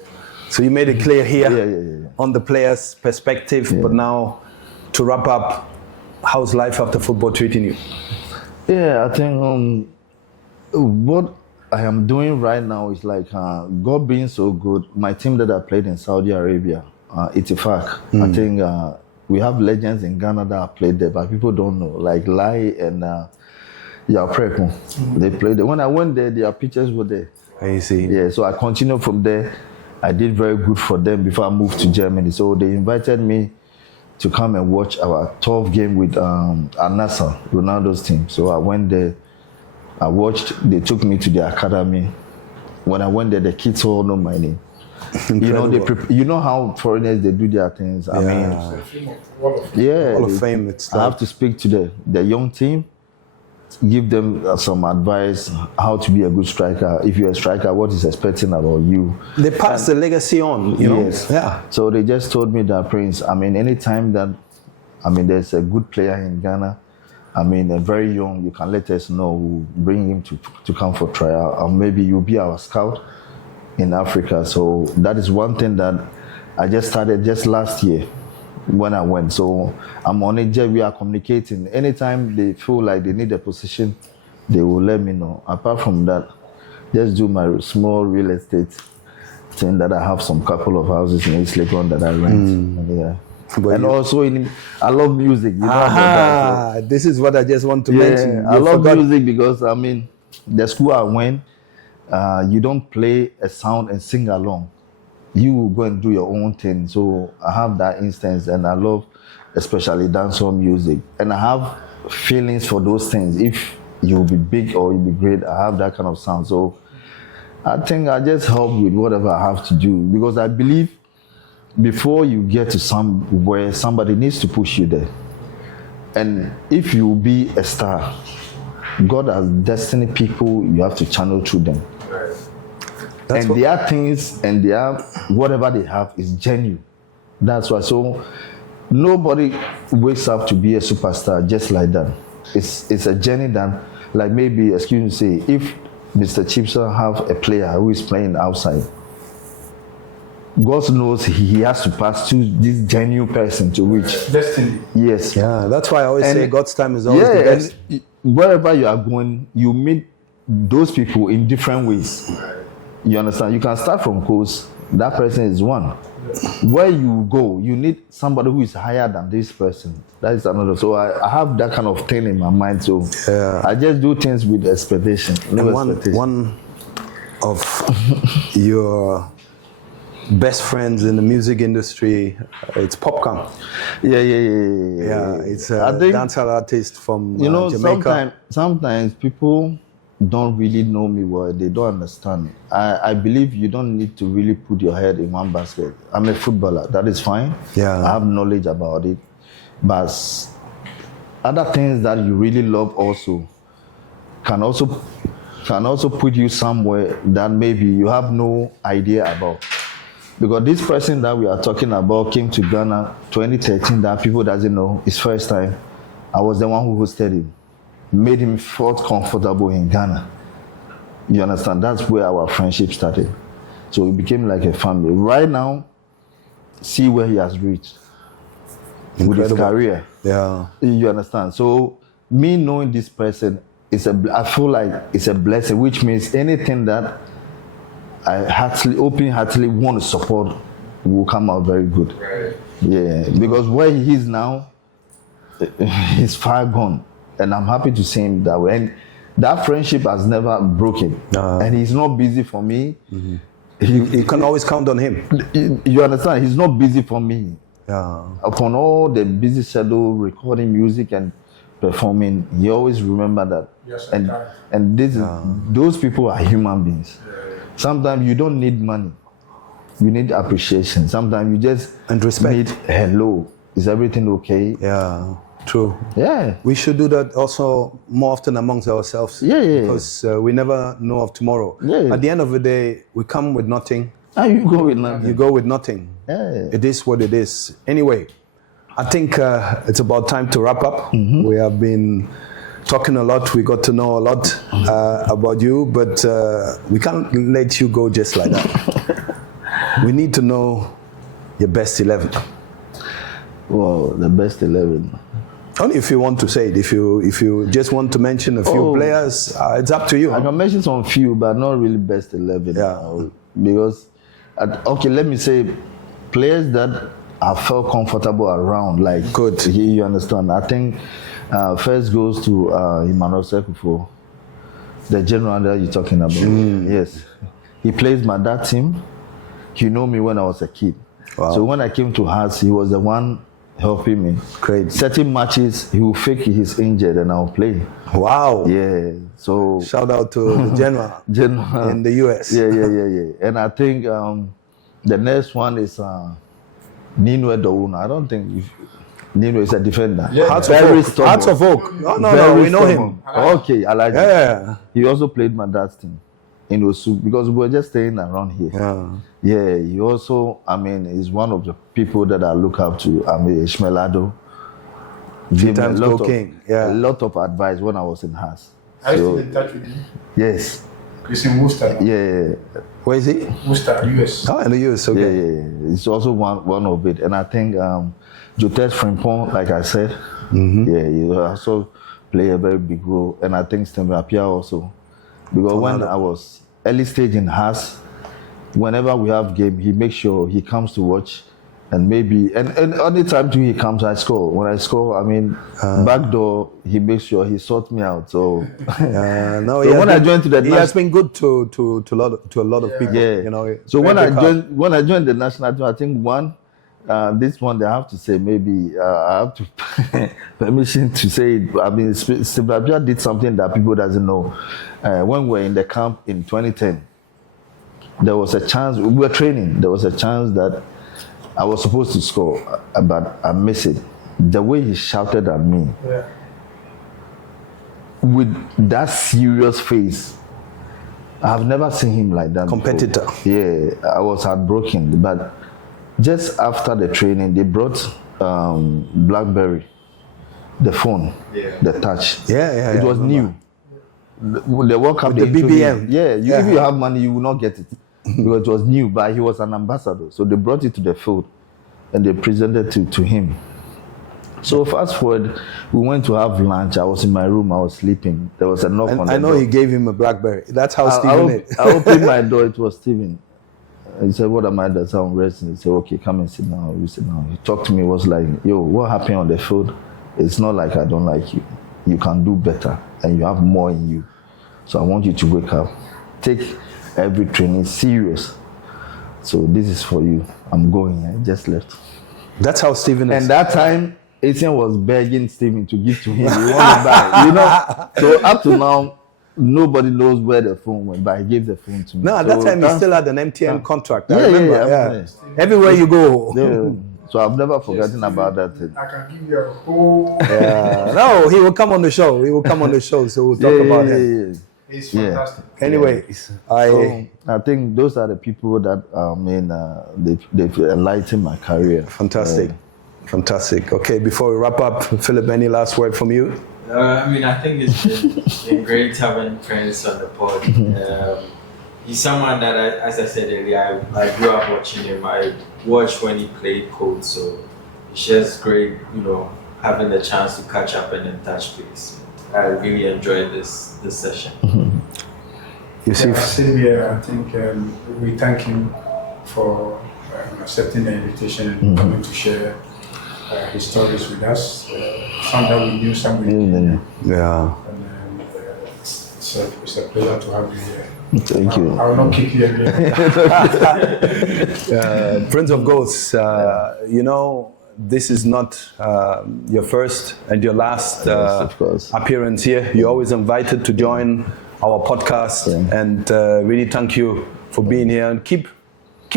So you made it clear here Yeah. on the player's perspective, but now to wrap up, how's life after football treating you? Yeah, I think what I am doing right now is like God being so good. My team that I played in Saudi Arabia, PFAG. I think we have legends in Ghana that have played there, but people don't know. Like Lai and Yapreko, they played there. When I went there, their pictures were there. I see. Yeah, so I continued from there. I did very good for them before I moved to Germany. So they invited me to come and watch our 12th game with Al-Nassr, Ronaldo's team. So I went there, I watched, they took me to the academy. When I went there, the kids all know my name. You know how foreigners, they do their things. Yeah. Hall of Fame. It's I have to speak to the young team, give them some advice how to be a good striker. If you're a striker, what is expecting about you? They pass the legacy on, you know? Yes. Yeah. So they just told me that, Prince, anytime that, there's a good player in Ghana, a very young, you can let us know, we'll bring him to come for trial, or maybe you'll be our scout in Africa. So that is one thing that I just started just last year when I went. So I'm on it, we are communicating. Anytime they feel like they need a position, they will let me know. Apart from that, just do my small real estate thing that I have some couple of houses in East Legon that I rent. Yeah. And also, I love music. You know about that, so. This is what I just want to mention. I love music because, the school I went, you don't play a sound and sing along. You will go and do your own thing. So I have that instance, and I love especially dancehall music. And I have feelings for those things. If you'll be big or you'll be great, I have that kind of sound. So I think I just help with whatever I have to do, because I believe before you get to somewhere, somebody needs to push you there. And if you be a star, God has destined people, you have to channel through them. And their things and their whatever they have is genuine. That's why. So nobody wakes up to be a superstar just like that. It's a journey that, like maybe, excuse me, say, if Mr. Chibsah have a player who is playing outside, God knows he has to pass through this genuine person to reach destiny. Yes. Yeah, that's why I always say God's time is always the best. And wherever you are going, you meet those people in different ways. You understand? You can start from coast, that person is one. Where you go, you need somebody who is higher than this person. That is another. So I have that kind of thing in my mind. So I just do things with expectation. One of your best friends in the music industry. It's Popcorn. Yeah. It's a dancehall artist from Jamaica. Sometimes people don't really know me well. They don't understand. I believe you don't need to really put your head in one basket. I'm a footballer. That is fine. Yeah. I have knowledge about it. But other things that you really love also can also put you somewhere that maybe you have no idea about. Because this person that we are talking about came to Ghana 2013, that people doesn't know, his first time. I was the one who hosted him, made him feel comfortable in Ghana. You understand? That's where our friendship started. So it became like a family. Right now, see where he has reached with his career. Yeah. You understand? So me knowing this person, I feel like it's a blessing, which means anything that I open-heartedly want to support will come out very good. Right. Yeah, because where he is now, he's far gone. And I'm happy to see him that way. And that friendship has never broken. And he's not busy for me. Mm-hmm. You can always count on him. You understand? He's not busy for me. Yeah. Upon all the busy schedule, recording music and performing, he always remember that. Yes, and those people are human beings. Sometimes you don't need money. You need appreciation. Sometimes you just respect. Need hello. Is everything okay? Yeah. True. Yeah. We should do that also more often amongst ourselves. Yeah. Because we never know of tomorrow. Yeah. At the end of the day, we come with nothing. And you go with nothing. You go with nothing. Yeah. It is what it is. Anyway, I think it's about time to wrap up. Mm-hmm. We have been talking a lot. We got to know a lot about you, but we can't let you go just like that. We need to know your best 11. Well, the best 11. Only if you want to say it. If you just want to mention a few players, it's up to you. I can mention some few, but not really best 11. Yeah. Because, let me say, players that I felt comfortable around, like, good. You understand? I think first goes to Emmanuel Sekufo, the general that you're talking about. Yes. He plays my dad team. He knew me when I was a kid. Wow. So when I came to Hearts, he was the one helping me. Great. Certain matches, he will fake he's injured and I'll play. Wow. Yeah. So shout out to the general in the US. Yeah. And I think the next one is Nino Edouna. I don't think Nino is a defender. Yeah. Hearts of Oak. No, we know him. Okay, I like him. He also played my dad's team in Osu because we were just staying around here. Yeah, he also, is one of the people that I look up to. Ishmaelado. Gave me a lot of advice when I was in Hearts. Are you still in touch with him? Yes. He's in Worcester. Yeah. Where is he? Worcester, US. Oh, in the US, okay. Yeah. It's also one of it. And I think Jotes Frimpong, like I said, he also play a very big role. And I think Stembe Apia also. Because when I was early stage in Hearts, whenever we have game, he makes sure he comes to watch. And maybe, and any time too he comes, I score. When I score, back door, he makes sure he sorts me out. So, I joined he has been good to a lot of people. Yeah. You know. So when I joined the national team, I think this one they have to say maybe I have to permission to say it. Zimbabwe did something that people doesn't know. When we were in the camp in 2010, there was a chance we were training. There was a chance that I was supposed to score, but I missed it. The way he shouted at me, with that serious face, I've never seen him like that. Competitor. Before. Yeah, I was heartbroken. But just after the training, they brought BlackBerry, the phone, the touch. Yeah. It was new. The World Cup, the BBM. If you have money, you will not get it. Because it was new, but he was an ambassador. So they brought it to the field and they presented it to him. So fast forward, we went to have lunch. I was in my room, I was sleeping. There was a knock on the door. I know he gave him a BlackBerry. That's how Stephen is. I opened my door, it was Stephen. He said, what am I doing? I'm resting. He said, okay, come and sit down. We sit down. He talked to me, was like, yo, what happened on the field? It's not like I don't like you. You can do better and you have more in you. So I want you to wake up. Take every training serious. So this is for you. I'm going. I just left. That's how Stephen is. And that time, Etienne was begging Stephen to give to him. He wanted to buy, you know. So up to now, nobody knows where the phone went, but he gave the phone to me. No, at that time he still had an MTN contract. I yeah, remember. yeah. Everywhere you go. Yeah. So I've never forgotten about that thing. I can give you a whole. No, he will come on the show. He will come on the show, so we'll talk about him. It's fantastic. Anyways, So I think those are the people that they've enlightened my career. Fantastic. Fantastic. Okay, before we wrap up, Philip, any last word from you? I think it's been great having Prince on the pod. He's someone that, as I said earlier, I grew up watching him. I watched when he played Code, so it's just great, having the chance to catch up and then touch base. I really enjoyed this session. Yussif? Same here. I think we thank him for accepting the invitation and coming to share his stories with us. Some that we knew, some we didn't. Yeah. And it's a pleasure to have you here. Thank you. I will not kick you again. Prince of Ghosts, this is not your first and your last of course. appearance here. You're always invited to join our podcast, and really thank you for being here, and keep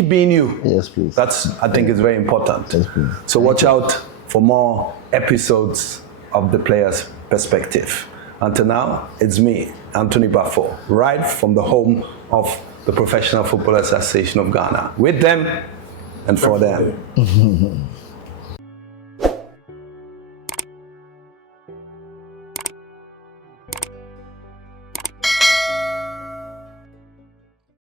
being you. Yes, please. That's, I think, is very important. Yes, please. So watch out for more episodes of The Player's Perspective. Until now, it's me, Anthony Baffoe, right from the home of the Professional Football Association of Ghana. With them and for them.